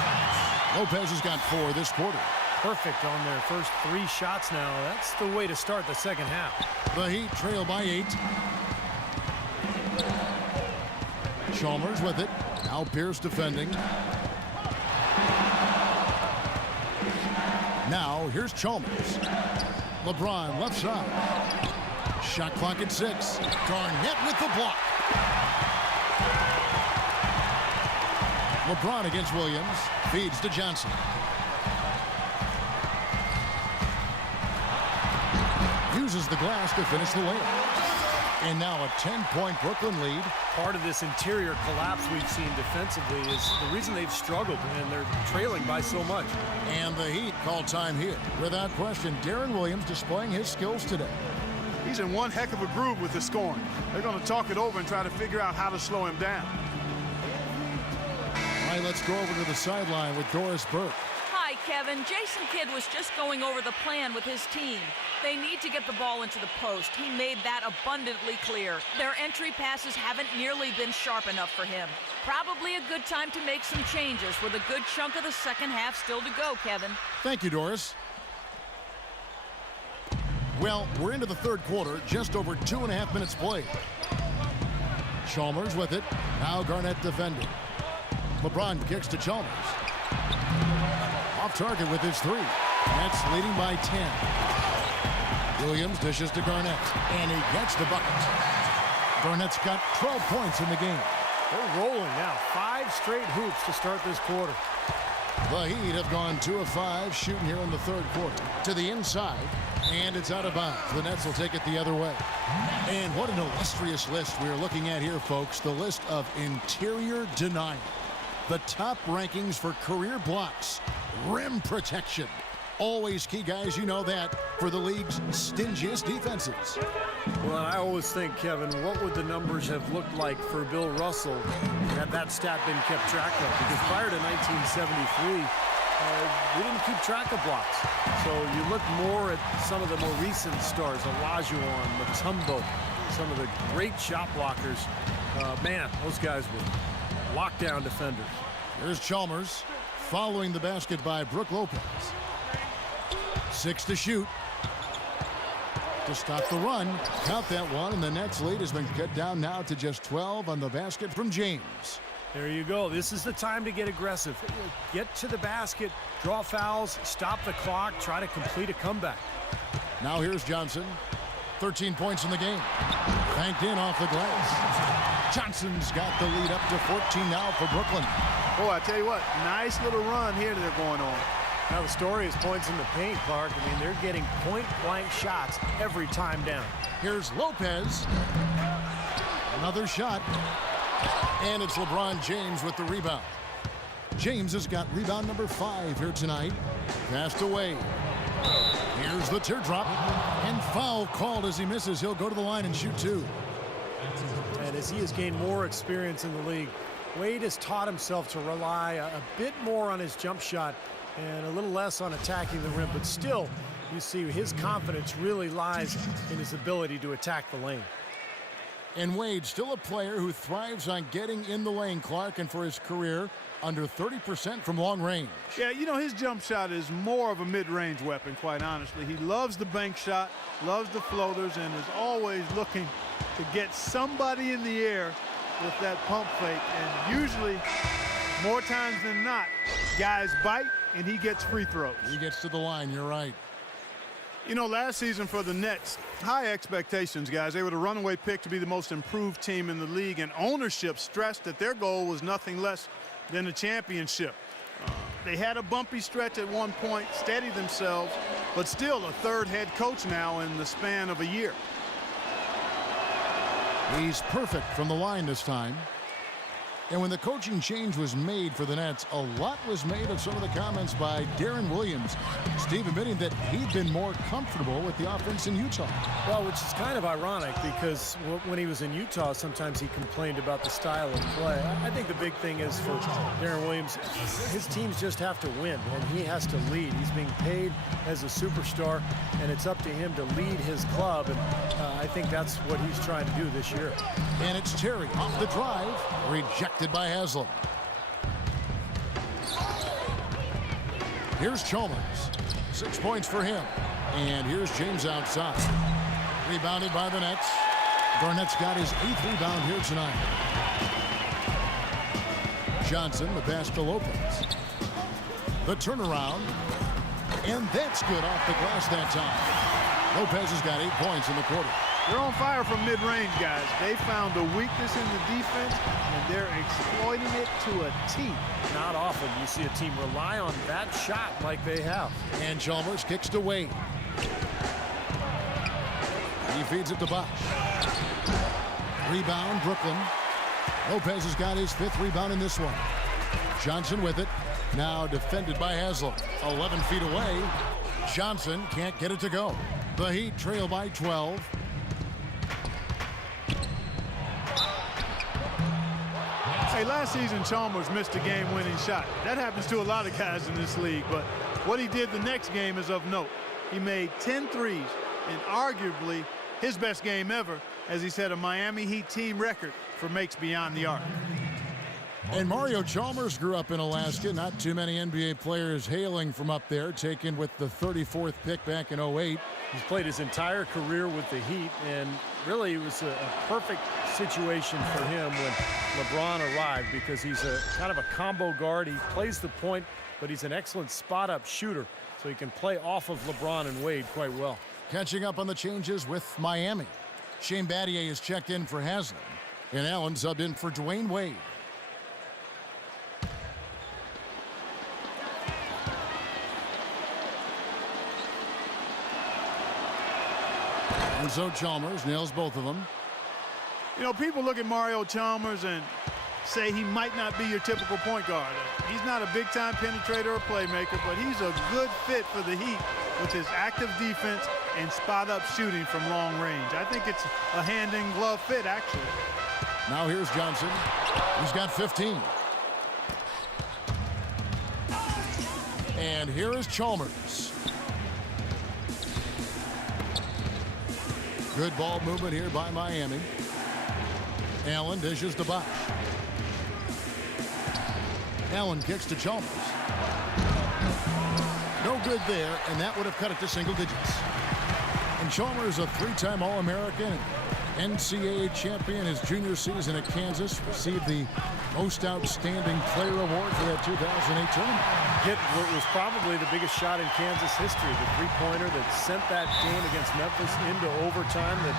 Lopez has got 4 this quarter. Perfect on their first 3 shots now. That's the way to start the second half. The Heat trail by 8. Chalmers with it. Now Pierce defending. Now here's Chalmers. LeBron left side. Shot clock at 6. Garnett with the block. LeBron against Williams. Feeds to Johnson. Uses the glass to finish the layup. And now a 10-point Brooklyn lead. Part of this interior collapse we've seen defensively is the reason they've struggled, and they're trailing by so much. And the Heat call time here. Without question, Darren Williams displaying his skills today. He's in one heck of a groove with the scoring. They're going to talk it over and try to figure out how to slow him down. All right, let's go over to the sideline with Doris Burke. Hi, Kevin. Jason Kidd was just going over the plan with his team. They need to get the ball into the post. He made that abundantly clear. Their entry passes haven't nearly been sharp enough for him. Probably a good time to make some changes with a good chunk of the second half still to go, Kevin. Thank you, Doris. Well, we're into the third quarter, just over 2.5 minutes played. Chalmers with it. Now Garnett defending. LeBron kicks to Chalmers. Off target with his three. Nets leading by 10. Williams dishes to Garnett, and he gets the bucket. Garnett's got 12 points in the game. They're rolling now. 5 straight hoops to start this quarter. The Heat have gone 2 of 5 shooting here in the third quarter. To the inside, and it's out of bounds. The Nets will take it the other way. And what an illustrious list we're looking at here, folks. The list of interior denial. The top rankings for career blocks. Rim protection. Always key, guys, you know that, for the league's stingiest defenses. Well, I always think, Kevin, what would the numbers have looked like for Bill Russell had that stat been kept track of? Because prior to 1973, we didn't keep track of blocks. So you look more at some of the more recent stars, Olajuwon, Mutombo, some of the great shot blockers. Man, those guys were lockdown defenders. Here's Chalmers following the basket by Brook Lopez. 6 to shoot. To stop the run. Count that one, and the Nets lead has been cut down now to just 12 on the basket from James. There you go. This is the time to get aggressive. Get to the basket, draw fouls, stop the clock, try to complete a comeback. Now here's Johnson. 13 points in the game. Banked in off the glass. Johnson's got the lead up to 14 now for Brooklyn. Oh, I tell you what, nice little run here that they're going on. Now the story is points in the paint, Clark. I mean, they're getting point-blank shots every time down. Here's Lopez. Another shot. And it's LeBron James with the rebound. James has got rebound number 5 here tonight. Passed away. Here's the teardrop. And foul called as he misses. He'll go to the line and shoot 2. And as he has gained more experience in the league, Wade has taught himself to rely a bit more on his jump shot and a little less on attacking the rim. But still, you see his confidence really lies in his ability to attack the lane. And Wade, still a player who thrives on getting in the lane, Clark, and for his career, under 30% from long range. Yeah, you know, his jump shot is more of a mid-range weapon, quite honestly. He loves the bank shot, loves the floaters, and is always looking to get somebody in the air with that pump fake. And usually, more times than not, guys bite and he gets free throws. He gets to the line, you're right. You know, last season for the Nets, high expectations, guys. They were the runaway pick to be the most improved team in the league, and ownership stressed that their goal was nothing less than a championship. They had a bumpy stretch at one point, steadied themselves, but still a third head coach now in the span of a year. He's perfect from the line this time. And when the coaching change was made for the Nets, a lot was made of some of the comments by Darren Williams. Steve admitting that he'd been more comfortable with the offense in Utah. Well, which is kind of ironic because when he was in Utah, sometimes he complained about the style of play. I think the big thing is for Darren Williams, his teams just have to win, and he has to lead. He's being paid as a superstar, and it's up to him to lead his club, and I think that's what he's trying to do this year. And it's Terry off the drive, rejected by Haslam. Here's Chalmers. 6 points for him. And here's James outside. Rebounded by the Nets. Garnett's got his 8th rebound here tonight. Johnson, the pass to Lopez. The turnaround. And that's good off the glass that time. Lopez has got 8 points in the quarter. They're on fire from mid-range, guys. They found a weakness in the defense, and they're exploiting it to a T. Not often you see a team rely on that shot like they have. And Chalmers kicks to Wade. He feeds it to Bosch. Rebound, Brooklyn. Lopez has got his 5th rebound in this one. Johnson with it. Now defended by Haslam. 11 feet away. Johnson can't get it to go. The Heat trail by 12. Hey, last season Chalmers missed a game-winning shot. That happens to a lot of guys in this league, but what he did the next game is of note. He made 10 threes in arguably his best game ever, as he set a Miami Heat team record for makes beyond the arc. And Mario Chalmers grew up in Alaska. Not too many NBA players hailing from up there, taken with the 34th pick back in 08. He's played his entire career with the Heat, and really it was a perfect situation for him when LeBron arrived, because he's a kind of a combo guard. He plays the point, but he's an excellent spot-up shooter, so he can play off of LeBron and Wade quite well. Catching up on the changes with Miami. Shane Battier is checked in for Haslam, and Allen subbed in for Dwayne Wade. And so Chalmers nails both of them. You know, people look at Mario Chalmers and say he might not be your typical point guard. He's not a big-time penetrator or playmaker, but he's a good fit for the Heat with his active defense and spot-up shooting from long range. I think it's a hand-in-glove fit, actually. Now here's Johnson. He's got 15. And here is Chalmers. Good ball movement here by Miami. Allen dishes to Bosch. Allen kicks to Chalmers. No good there, and that would have cut it to single digits. And Chalmers, a three-time All-American, NCAA champion his junior season at Kansas, received the Most Outstanding Player Award for that 2008 tournament. Hit what was probably the biggest shot in Kansas history, the three-pointer that sent that game against Memphis into overtime that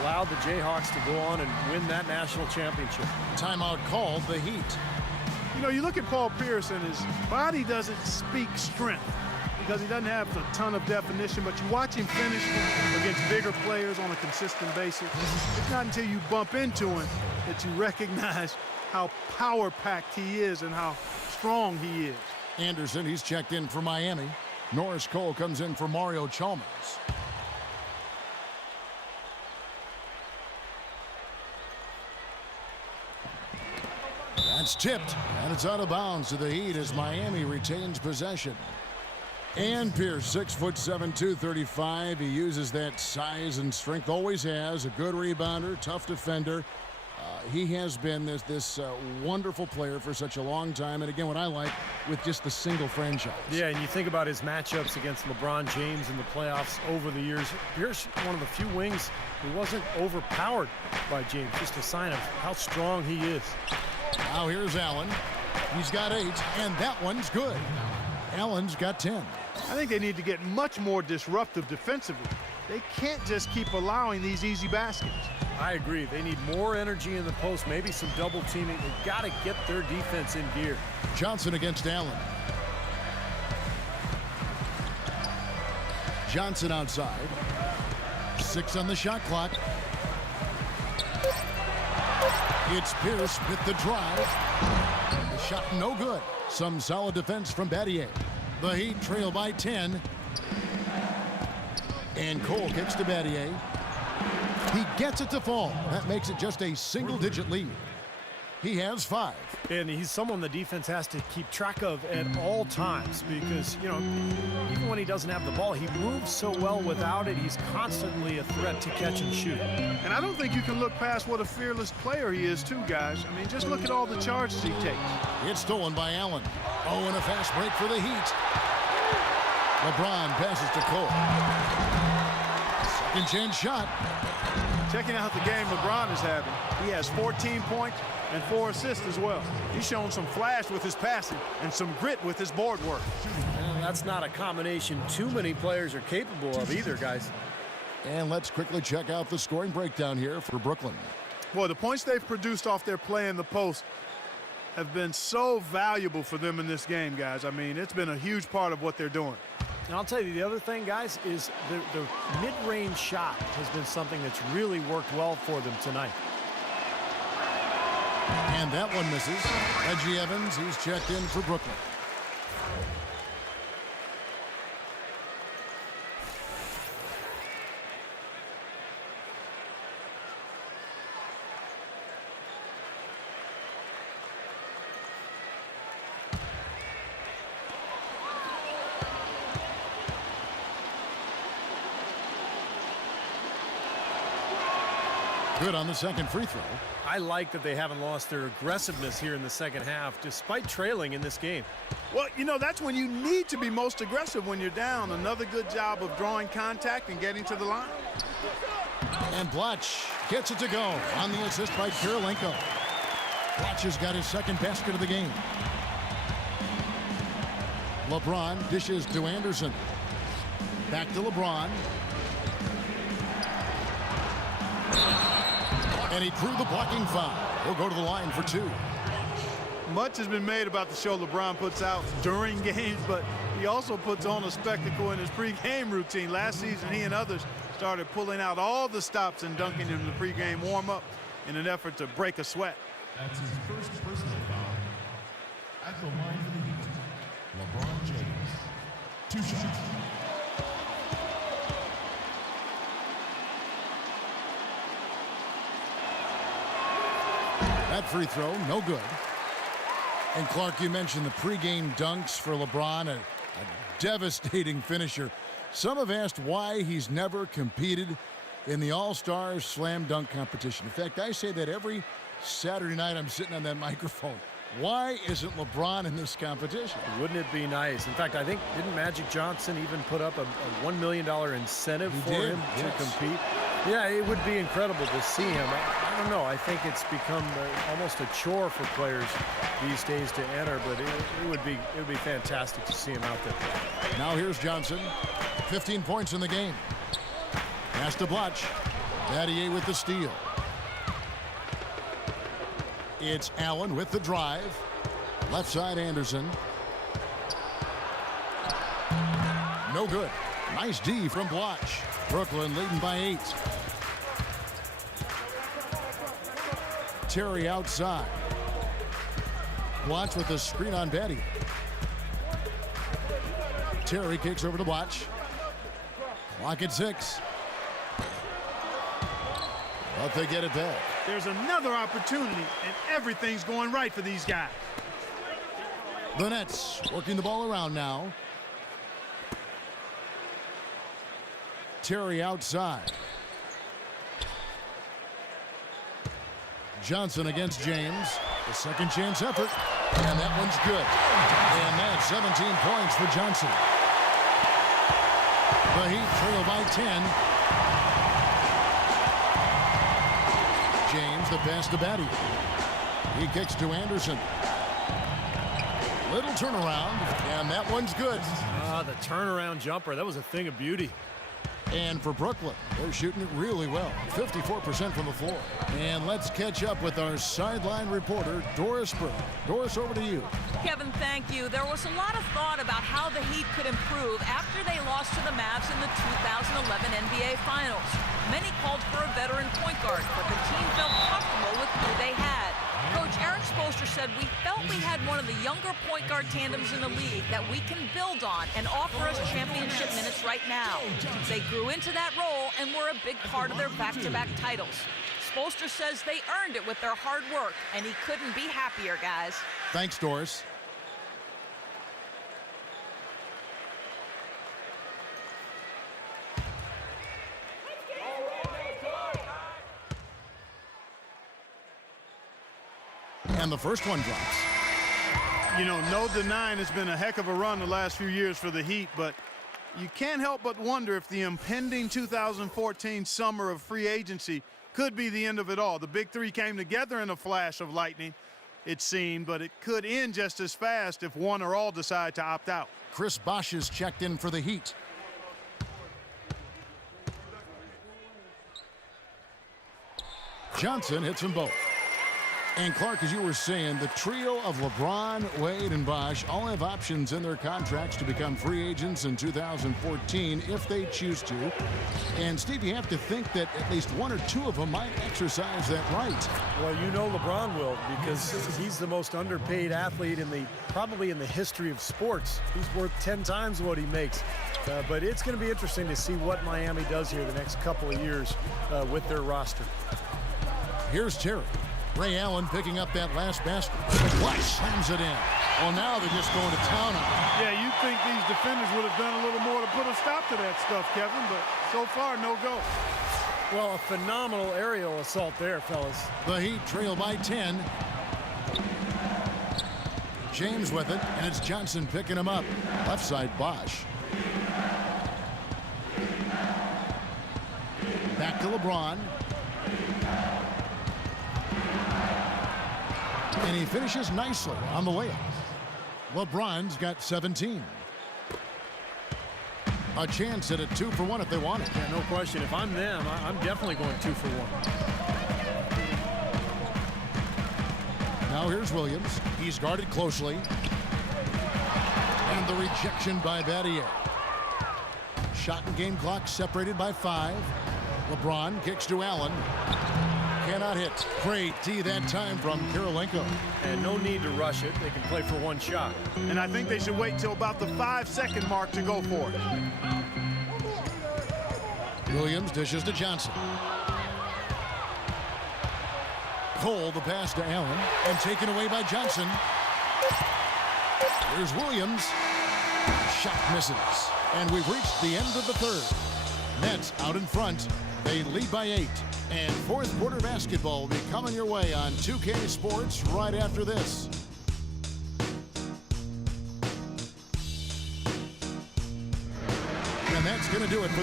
allowed the Jayhawks to go on and win that national championship. Timeout called the Heat. You know, you look at Paul Pierce, and his body doesn't speak strength because he doesn't have a ton of definition, but you watch him finish against bigger players on a consistent basis. It's not until you bump into him that you recognize how power-packed he is and how strong he is. Anderson, he's checked in for Miami. Norris Cole comes in for Mario Chalmers. That's tipped, and it's out of bounds to the Heat as Miami retains possession. And Pierce, 6'7", 235. He uses that size and strength, always has. A good rebounder, tough defender. He has been this wonderful player for such a long time. And again, what I like with just the single franchise. Yeah, and you think about his matchups against LeBron James in the playoffs over the years. Pierce, one of the few wings who wasn't overpowered by James. Just a sign of how strong he is. Now here's Allen. He's got 8, and that one's good. Allen's got 10. I think they need to get much more disruptive defensively. They can't just keep allowing these easy baskets. I agree. They need more energy in the post, maybe some double teaming. They've got to get their defense in gear. Johnson against Allen. Johnson outside. 6 on the shot clock. It's Pierce with the drive. The shot no good. Some solid defense from Battier. The Heat trail by 10. And Cole kicks to Battier. He gets it to fall. That makes it just a single-digit lead. He has 5. And he's someone the defense has to keep track of at all times because, you know, even when he doesn't have the ball, he moves so well without it. He's constantly a threat to catch and shoot. And I don't think you can look past what a fearless player he is, too, guys. I mean, just look at all the charges he takes. It's stolen by Allen. Oh, and a fast break for the Heat. LeBron passes to Cole. Second chance shot. Checking out the game LeBron is having. He has 14 points and 4 assists as well. He's shown some flash with his passing and some grit with his board work. And that's not a combination too many players are capable of either, guys. And let's quickly check out the scoring breakdown here for Brooklyn. Boy, the points they've produced off their play in the post have been so valuable for them in this game, guys. I mean, it's been a huge part of what they're doing. And I'll tell you, the other thing, guys, is the mid-range shot has been something that's really worked well for them tonight. And that one misses. Reggie Evans, he's checked in for Brooklyn. Good on the second free throw. I like that they haven't lost their aggressiveness here in the second half, despite trailing in this game. Well, you know, that's when you need to be most aggressive when you're down. Another good job of drawing contact and getting to the line. And Blotch gets it to go on the assist by Kirilenko. Blotch has got his second basket of the game. LeBron dishes to Anderson. Back to LeBron. And he drew the blocking foul. He'll go to the line for two. Much has been made about the show LeBron puts out during games, but he also puts on a spectacle in his pregame routine. Last season, he and others started pulling out all the stops and dunking in the pregame warm-up in an effort to break a sweat. That's his first personal foul. At the line for the Heat, LeBron James. 2 shots. That free throw, no good. And Clark, you mentioned the pregame dunks for LeBron, a devastating finisher. Some have asked why he's never competed in the All-Star Slam Dunk competition. In fact, I say that every Saturday night I'm sitting on that microphone. Why isn't LeBron in this competition? Wouldn't it be nice? In fact, I think, didn't Magic Johnson even put up a $1 million incentive for him to compete? Yeah, it would be incredible to see him. I don't know. I think it's become almost a chore for players these days to enter, but it would be fantastic to see him out there. Now here's Johnson. 15 points in the game. Pass to Blotch. Battier with the steal. It's Allen with the drive. Left side Anderson. No good. Nice D from Blotch. Brooklyn leading by 8. Terry outside. Blotch with the screen on Battier. Terry kicks over to Blotch. Clock at 6. But they get it back. There's another opportunity, and everything's going right for these guys. The Nets working the ball around now. Terry outside. Johnson against James. The second chance effort. And that one's good. And that's 17 points for Johnson. The Heat trail by 10. James, the pass to Battier. He kicks to Anderson. Little turnaround, and that one's good. The turnaround jumper, that was a thing of beauty. And for Brooklyn, they're shooting it really well. 54% from the floor. And let's catch up with our sideline reporter, Doris Burke. Doris, over to you. Kevin, thank you. There was a lot of thought about how the Heat could improve after they lost to the Mavs in the 2011 NBA Finals. Many called for a veteran point guard, but the team felt comfortable with who they had. Coach Eric Spoelstra said, "We felt we had one of the younger point guard tandems in the league that we can build on and offer us championship minutes right now." They grew into that role and were a big part of their back-to-back titles. Spoelstra says they earned it with their hard work, and he couldn't be happier, guys. Thanks, Doris. And the first one drops. You know, no denying it's been a heck of a run the last few years for the Heat, but you can't help but wonder if the impending 2014 summer of free agency could be the end of it all. The big three came together in a flash of lightning, it seemed, but it could end just as fast if one or all decide to opt out. Chris Bosh is checked in for the Heat. Johnson hits them both. And Clark, as you were saying, the trio of LeBron, Wade, and Bosh all have options in their contracts to become free agents in 2014 if they choose to. And Steve, you have to think that at least one or two of them might exercise that right. Well, you know LeBron will, because he's the most underpaid athlete probably in the history of sports. He's worth 10 times what he makes. But it's going to be interesting to see what Miami does here the next couple of years with their roster. Here's Terry. Ray Allen picking up that last basket. White slams it in. Well, now they're just going to town on it. Yeah, you'd think these defenders would have done a little more to put a stop to that stuff, Kevin, but so far, no go. Well, a phenomenal aerial assault there, fellas. The Heat trail by 10. James with it, and it's Johnson picking him up. Left side, Bosch. Back to LeBron. And he finishes nicely on the layup. LeBron's got 17. A chance at a 2-for-1 if they want it. Yeah, no question. If I'm them, I'm definitely going 2-for-1. Now here's Williams. He's guarded closely. And the rejection by Battier. Shot and game clock separated by 5. LeBron kicks to Allen. Cannot hit. Great D that time from Kirilenko. And no need to rush it. They can play for one shot. And I think they should wait till about the 5-second mark to go for it. Williams dishes to Johnson. Cole the pass to Allen and taken away by Johnson. Here's Williams. Shot misses. And we've reached the end of the third. Nets out in front. They lead by 8. And fourth quarter basketball will be coming your way on 2K Sports right after this. And that's going to do it for...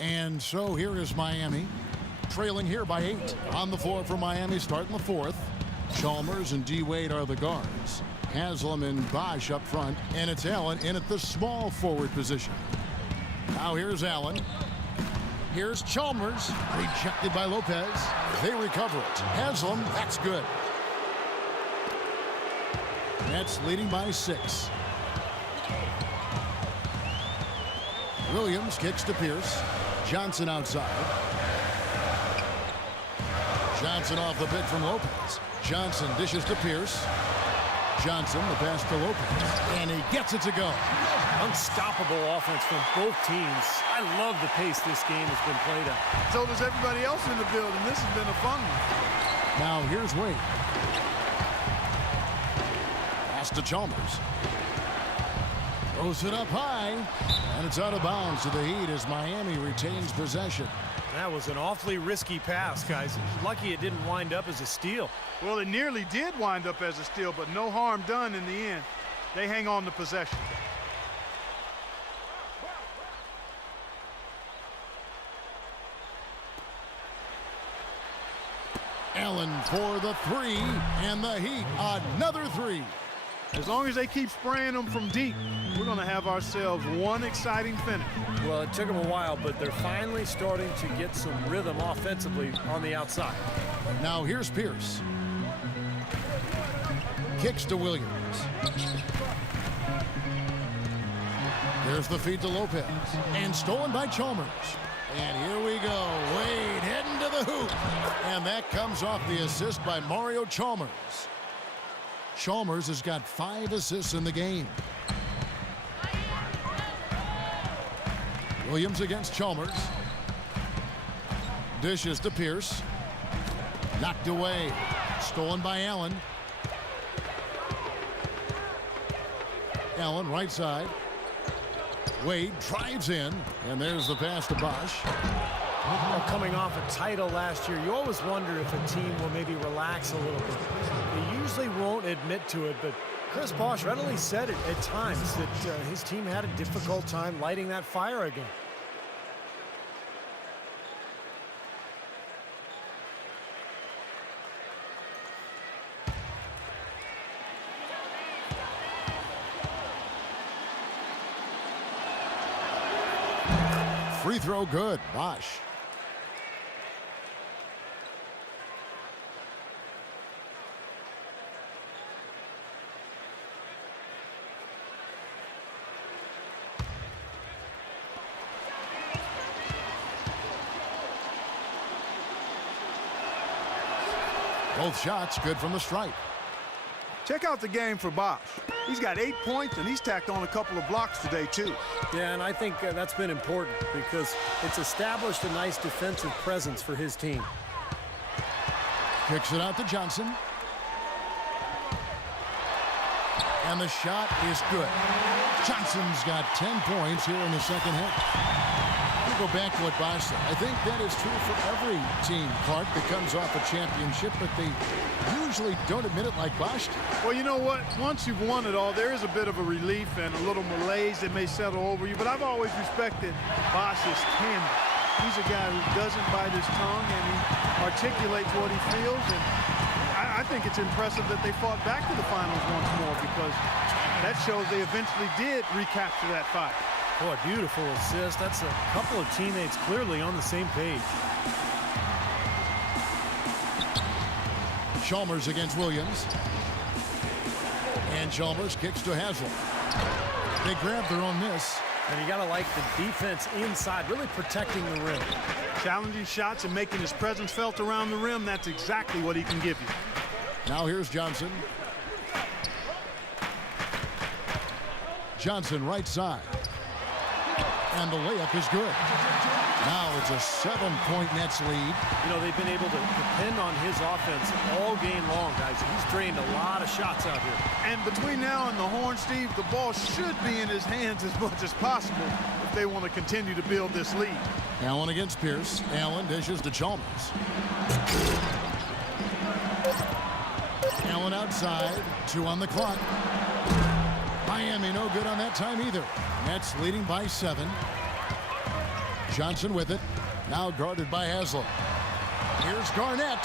And so here is Miami, trailing here by 8. On the floor for Miami, starting the fourth. Chalmers and D. Wade are the guards. Haslam and Bosch up front, and it's Allen in at the small forward position. Now here's Allen. Here's Chalmers, rejected by Lopez. They recover it. Haslam, that's good. Nets leading by 6. Williams kicks to Pierce. Johnson outside. Johnson off the pick from Lopez. Johnson dishes to Pierce. Johnson the pass to Lopez. And he gets it to go. Unstoppable offense from both teams. I love the pace this game has been played at. So does everybody else in the building. This has been a fun one. Now here's Wade. Pass to Chalmers. Throws it up high. And it's out of bounds to the Heat as Miami retains possession. That was an awfully risky pass, guys. Lucky it didn't wind up as a steal. Well, it nearly did wind up as a steal, but no harm done in the end. They hang on to possession. Allen for the 3, and the Heat another 3. As long as they keep spraying them from deep, we're going to have ourselves one exciting finish. Well, it took them a while, but they're finally starting to get some rhythm offensively on the outside. Now here's Pierce. Kicks to Williams. There's the feed to Lopez. And stolen by Chalmers. And here we go. Wade heading to the hoop. And that comes off the assist by Mario Chalmers. Chalmers has got 5 assists in the game. Williams against Chalmers. Dishes to Pierce. Knocked away. Stolen by Allen. Allen right side. Wade drives in, and there's the pass to Bosch. Well, coming off a title last year, you always wonder if a team will maybe relax a little bit. They usually won't admit to it, but Chris Bosch readily said it at times that his team had a difficult time lighting that fire again. Free throw good. Bosch. Both shots good from the stripe. Check out the game for Bosch. He's got 8 points, and he's tacked on a couple of blocks today, too. Yeah, and I think that's been important because it's established a nice defensive presence for his team. Kicks it out to Johnson. And the shot is good. Johnson's got 10 points here in the second half. We'll go back to what Bosch said. I think that is true for every team, Clark, that comes off a championship, but they usually don't admit it like Bosch did. Well, you know what? Once you've won it all, there is a bit of a relief and a little malaise that may settle over you, but I've always respected Bosch's candor. He's a guy who doesn't bite his tongue, and he articulates what he feels, and I think it's impressive that they fought back to the finals once more, because that shows they eventually did recapture that fight. Boy, beautiful assist. That's a couple of teammates clearly on the same page. Chalmers against Williams. And Chalmers kicks to Haslem. They grab their own miss. And you got to like the defense inside, really protecting the rim. Challenging shots and making his presence felt around the rim, that's exactly what he can give you. Now here's Johnson. Johnson right side. And the layup is good. Now it's a 7-point Nets lead. You know, they've been able to depend on his offense all game long, guys. He's drained a lot of shots out here. And between now and the horn, Steve, the ball should be in his hands as much as possible if they want to continue to build this lead. Allen against Pierce. Allen dishes to Chalmers. Allen outside. 2 on the clock. Miami no good on that time either. Nets leading by 7. Johnson with it. Now guarded by Haslem. Here's Garnett.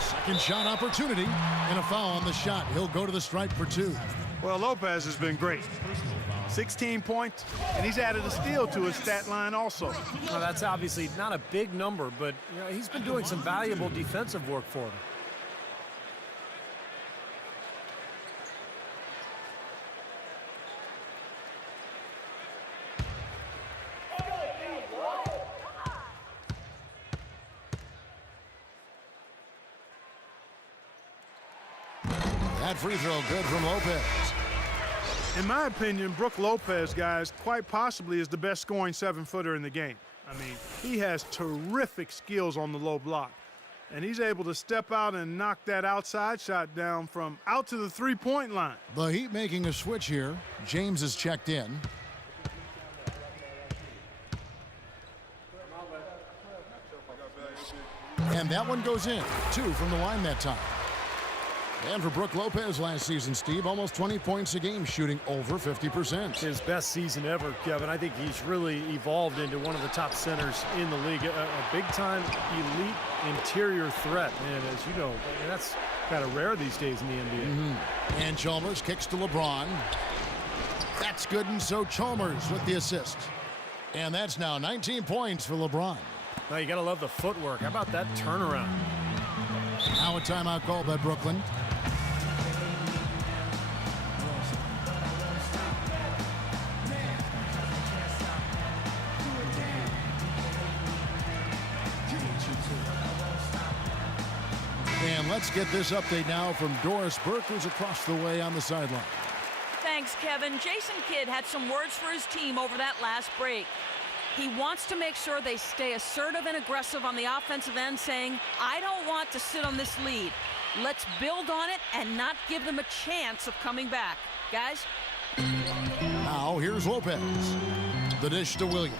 Second shot opportunity. And a foul on the shot. He'll go to the stripe for 2. Well, Lopez has been great. 16 points, and he's added a steal to his stat line also. Well, that's obviously not a big number, but you know, he's been doing some valuable defensive work for him. That free throw good from Lopez. In my opinion, Brook Lopez, guys, quite possibly is the best scoring 7-footer in the game. I mean, he has terrific skills on the low block. And he's able to step out and knock that outside shot down from out to the 3-point line. The Heat making a switch here. James is checked in. And that one goes in. 2 from the line that time. And for Brook Lopez last season, Steve, almost 20 points a game, shooting over 50%. His best season ever, Kevin. I think he's really evolved into one of the top centers in the league. A big-time elite interior threat. And as you know, that's kind of rare these days in the NBA. And Chalmers kicks to LeBron. That's good, and so Chalmers with the assist. And that's now 19 points for LeBron. Now you got to love the footwork. How about that turnaround? Now a timeout called by Brooklyn. And let's get this update now from Doris Burke, who's across the way on the sideline. Thanks, Kevin. Jason Kidd had some words for his team over that last break. He wants to make sure they stay assertive and aggressive on the offensive end, saying, I don't want to sit on this lead. Let's build on it and not give them a chance of coming back. Guys? Now here's Lopez. The dish to Williams.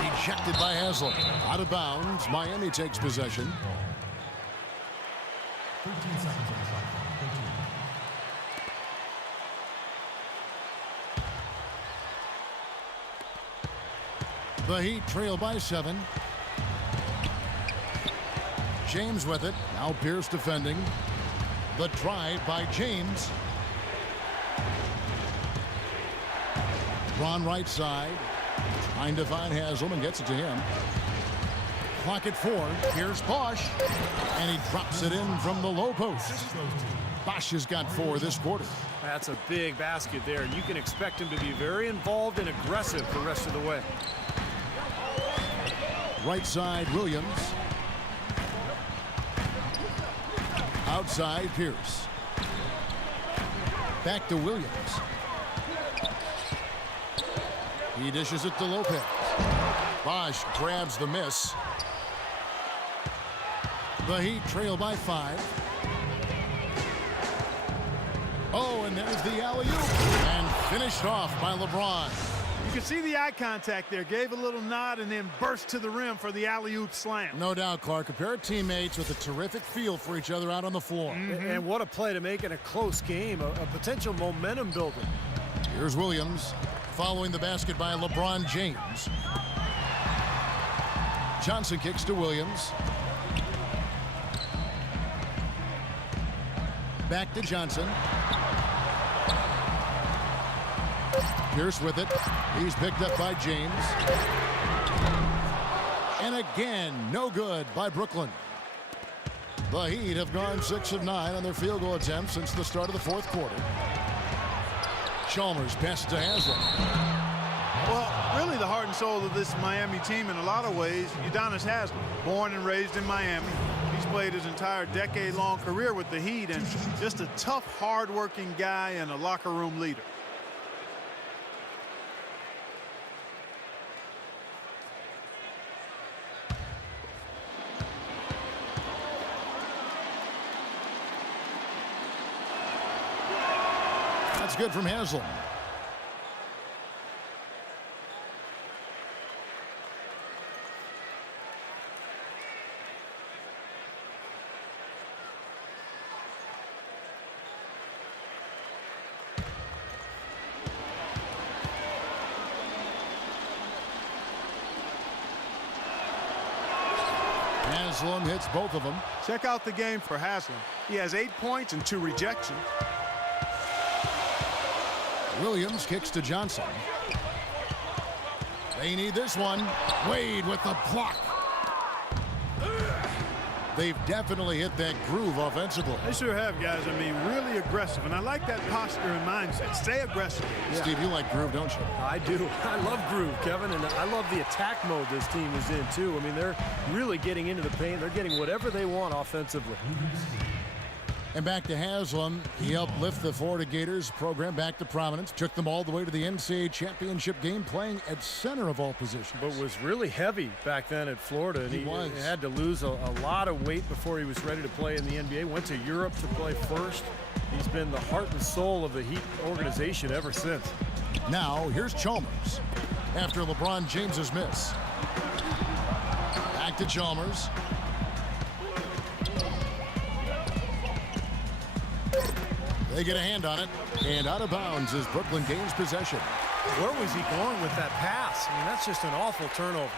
Rejected by Haslem. Out of bounds. Miami takes possession. 13 seconds on the clock. 13. The Heat trail by 7. James with it. Now Pierce defending. The drive by James. Ron right side. Trying to find Haslem and gets it to him. Clock at 4. Here's Bosch. And he drops it in from the low post. Bosch has got 4 this quarter. That's a big basket there. You can expect him to be very involved and aggressive the rest of the way. Right side, Williams. Outside, Pierce. Back to Williams. He dishes it to Lopez. Bosch grabs the miss. The Heat trail by 5. Oh, and there's the alley-oop. And finished off by LeBron. You can see the eye contact there. Gave a little nod and then burst to the rim for the alley-oop slam. No doubt, Clark. A pair of teammates with a terrific feel for each other out on the floor. And what a play to make in a close game. A potential momentum builder. Here's Williams following the basket by LeBron James. Johnson kicks to Williams. Back to Johnson. Pierce with it. He's picked up by James. And again, no good by Brooklyn. The Heat have gone 6 of 9 on their field goal attempts since the start of the fourth quarter. Chalmers passes to Haslam. Well, really the heart and soul of this Miami team in a lot of ways, Udonis Haslam, born and raised in Miami. He's played his entire decade-long career with the Heat and just a tough, hard-working guy and a locker room leader. That's good from Haslam. Haslam hits both of them. Check out the game for Haslam. He has 8 points and 2 rejections. Williams kicks to Johnson. They need this one. Wade with the block. They've definitely hit that groove offensively. They sure have, guys. I mean, really aggressive. And I like that posture and mindset. Stay aggressive. Yeah. Steve, you like groove, don't you? I do. I love groove, Kevin. And I love the attack mode this team is in, too. I mean, they're really getting into the paint. They're getting whatever they want offensively. And back to Haslam. He helped lift the Florida Gators program back to prominence. Took them all the way to the NCAA championship game, playing at center of all positions. But was really heavy back then at Florida. And he had to lose a lot of weight before he was ready to play in the NBA. Went to Europe to play first. He's been the heart and soul of the Heat organization ever since. Now, here's Chalmers after LeBron James's miss. Back to Chalmers. They get a hand on it, and out of bounds as Brooklyn gains possession. Where was he going with that pass? I mean, that's just an awful turnover.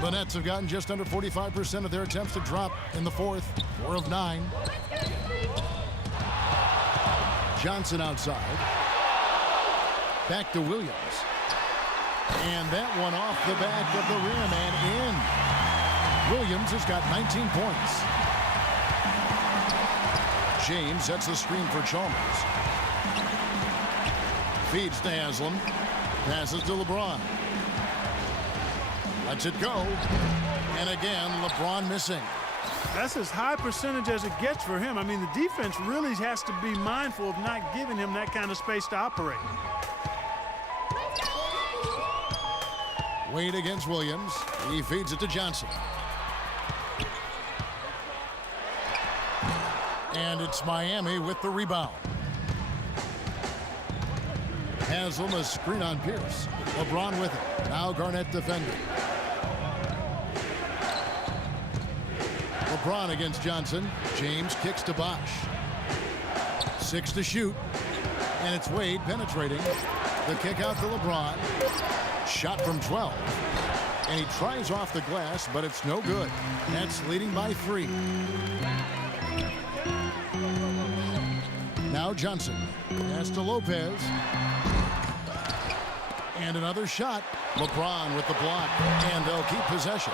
The Nets have gotten just under 45% of their attempts to drop in the fourth. 4 of 9. Johnson outside. Back to Williams. And that one off the back of the rim and in. Williams has got 19 points. James sets the screen for Chalmers. Feeds to Haslam. Passes to LeBron. Lets it go. And again, LeBron missing. That's as high percentage as it gets for him. I mean, the defense really has to be mindful of not giving him that kind of space to operate. Wade against Williams. He feeds it to Johnson. And it's Miami with the rebound. Haslam a screen on Pierce. LeBron with it. Now Garnett defending. LeBron against Johnson. James kicks to Bosch. 6 to shoot. And it's Wade penetrating. The kick out to LeBron. Shot from 12. And he tries off the glass, but it's no good. Nets leading by 3. Now Johnson. Pass to Lopez. And another shot. LeBron with the block. And they'll keep possession.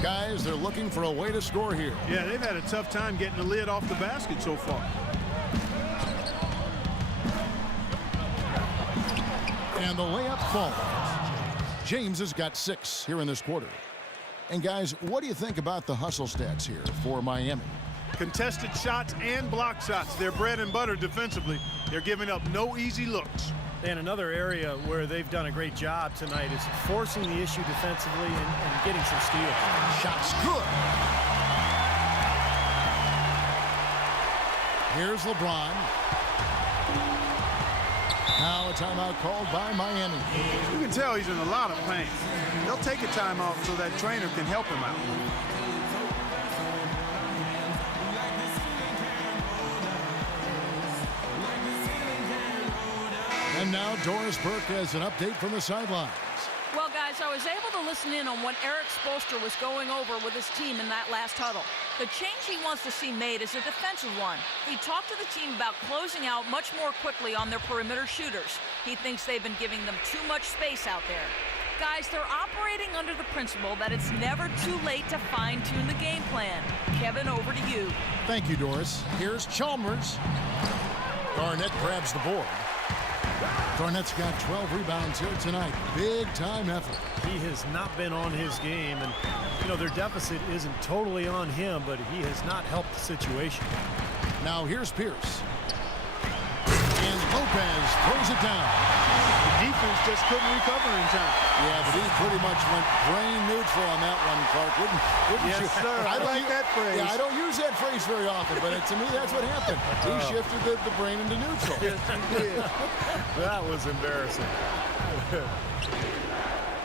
Guys, they're looking for a way to score here. Yeah, they've had a tough time getting the lid off the basket so far. And the layup falls. James has got 6 here in this quarter. And guys, what do you think about the hustle stats here for Miami? Contested shots and block shots. Their bread and butter defensively. They're giving up no easy looks. And another area where they've done a great job tonight is forcing the issue defensively and getting some steals. Shot's good. Here's LeBron. Now a timeout called by Miami. You can tell he's in a lot of pain. They'll take a timeout so that trainer can help him out. And now Doris Burke has an update from the sidelines. Well, guys, I was able to listen in on what Eric Spoelstra was going over with his team in that last huddle. The change he wants to see made is a defensive one. He talked to the team about closing out much more quickly on their perimeter shooters. He thinks they've been giving them too much space out there. Guys, they're operating under the principle that it's never too late to fine-tune the game plan. Kevin, over to you. Thank you, Doris. Here's Chalmers. Garnett grabs the board. Garnett's got 12 rebounds here tonight. Big time effort. He has not been on his game, and you know their deficit isn't totally on him, but he has not helped the situation. Now here's Pierce. And Lopez throws it down. The defense just couldn't recover in time. Yeah, but he pretty much went brain neutral on that one, Clark. Wouldn't Yes, you? sir. I like that phrase. Yeah, I don't use that phrase very often, but to me, that's what happened. He shifted the brain into neutral. Yes, he did. That was embarrassing.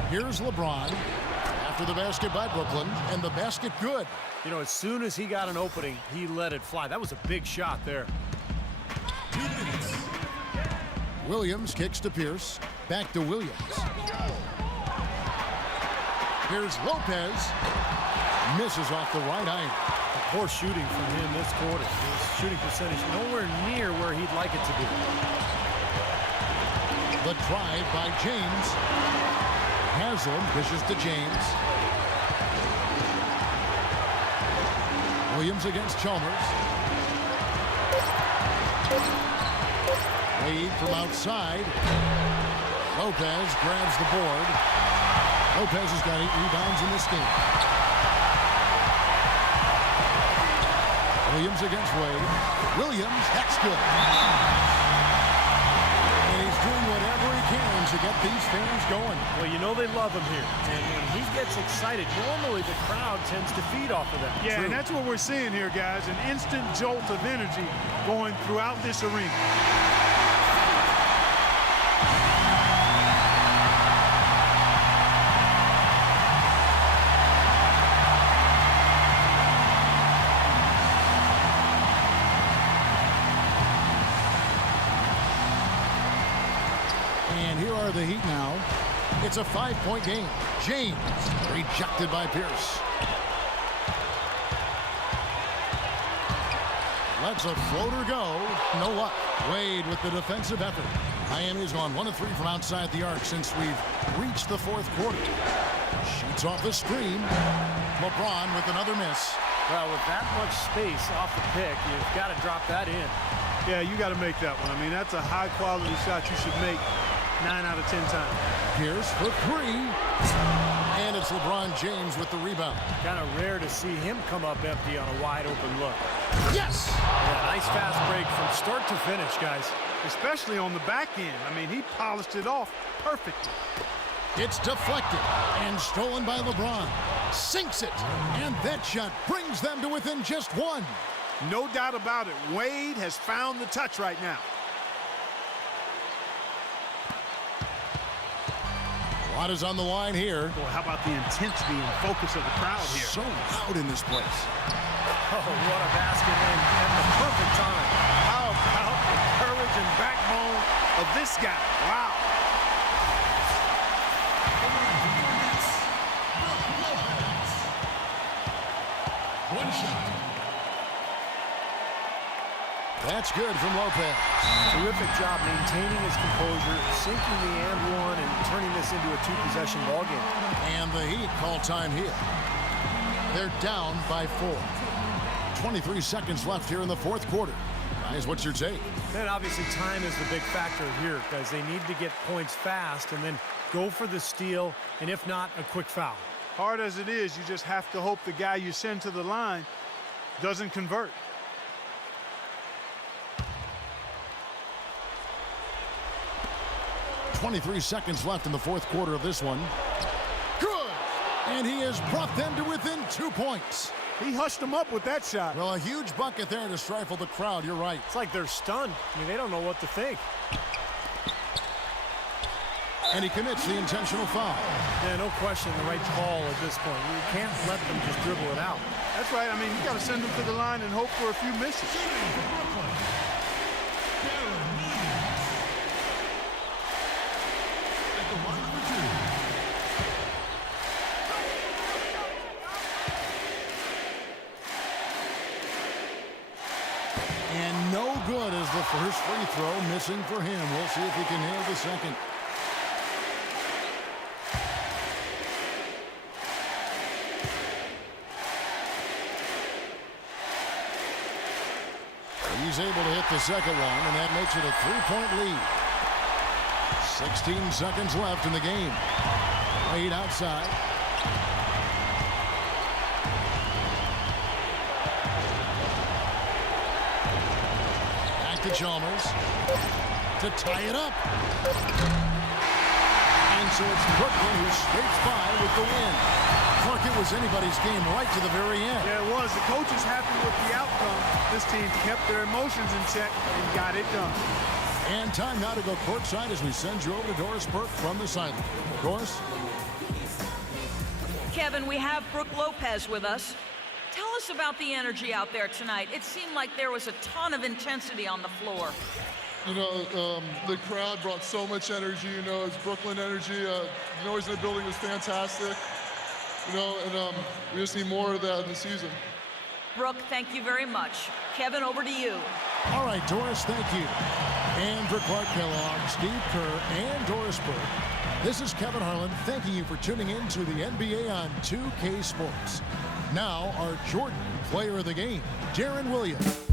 Here's LeBron after the basket by Brooklyn, and the basket good. You know, as soon as he got an opening, he let it fly. That was a big shot there. Williams kicks to Pierce. Back to Williams. Here's Lopez. Misses off the right iron. Poor shooting from him this quarter. His shooting percentage nowhere near where he'd like it to be. The drive by James. Haslam dishes to James. Williams against Chalmers. Wade from outside. Lopez grabs the board. Lopez has got 8 rebounds in this game. Williams against Wade. Williams, that's good. And he's doing whatever he can to get these fans going. Well, you know they love him here. And when he gets excited, normally the crowd tends to feed off of that. Yeah, True. and that's what we're seeing here, guys. An instant jolt of energy going throughout this arena. And here are the Heat now. It's a 5-point game. James rejected by Pierce. Lets a floater go. No luck. Wade with the defensive effort. Miami's gone 1 of 3 from outside the arc since we've reached the 4th quarter. Shoots off the screen. LeBron with another miss. Well, with that much space off the pick, you've got to drop that in. Yeah, you got to make that one. I mean, that's a high-quality shot you should make 9 out of 10 times. Pierce for 3. And it's LeBron James with the rebound. Kind of rare to see him come up empty on a wide-open look. Yes! Yeah, nice fast break from start to finish, guys. Especially on the back end. I mean, he polished it off perfectly. It's deflected and stolen by LeBron. Sinks it. And that shot brings them to within just 1. No doubt about it. Wade has found the touch right now. A lot is on the line here. Boy, how about the intensity and focus of the crowd here? So loud in this place. Oh, what a basket in at the perfect time. How about the courage and backbone of this guy? Wow. One shot. That's good from Lopez. Terrific job maintaining his composure, sinking the and one, and turning this into a 2-possession ball game. And the Heat call time here. They're down by 4. 23 seconds left here in the 4th quarter. Guys, what's your take? And obviously time is the big factor here because they need to get points fast and then go for the steal, and if not, a quick foul. Hard as it is, you just have to hope the guy you send to the line doesn't convert. 23 seconds left in the fourth quarter of this one. Good! And he has brought them to within 2 points. He hushed them up with that shot. Well, a huge bucket there to stifle the crowd. You're right. It's like they're stunned. I mean, they don't know what to think. And he commits the intentional foul. Yeah, no question, the right call at this point. You can't let them just dribble it out. That's right. I mean, you got to send them to the line and hope for a few misses. And no good as the first free throw missing for him. We'll see if he can nail the second. He's able to hit the second one, and that makes it a 3-point lead. 16 seconds left in the game. Wade outside. Back to Chalmers to tie it up. And so it's Brooklyn who scrapes by with the win. Clark, it was anybody's game right to the very end. Yeah, it was. The coach is happy with the outcome. This team kept their emotions in check and got it done. And time now to go courtside as we send you over to Doris Burke from the sideline. Doris? Kevin, we have Brooke Lopez with us. Tell us about the energy out there tonight. It seemed like there was a ton of intensity on the floor. You know, the crowd brought so much energy. You know, it's Brooklyn energy. The noise in the building was fantastic. You know, and we just need more of that in the season. Brooke, thank you very much. Kevin, over to you. All right, Doris, thank you. And for Clark Kellogg, Steve Kerr, and Doris Burke, this is Kevin Harlan thanking you for tuning in to the NBA on 2K Sports. Now, our Jordan Player of the Game, Jaron Williams.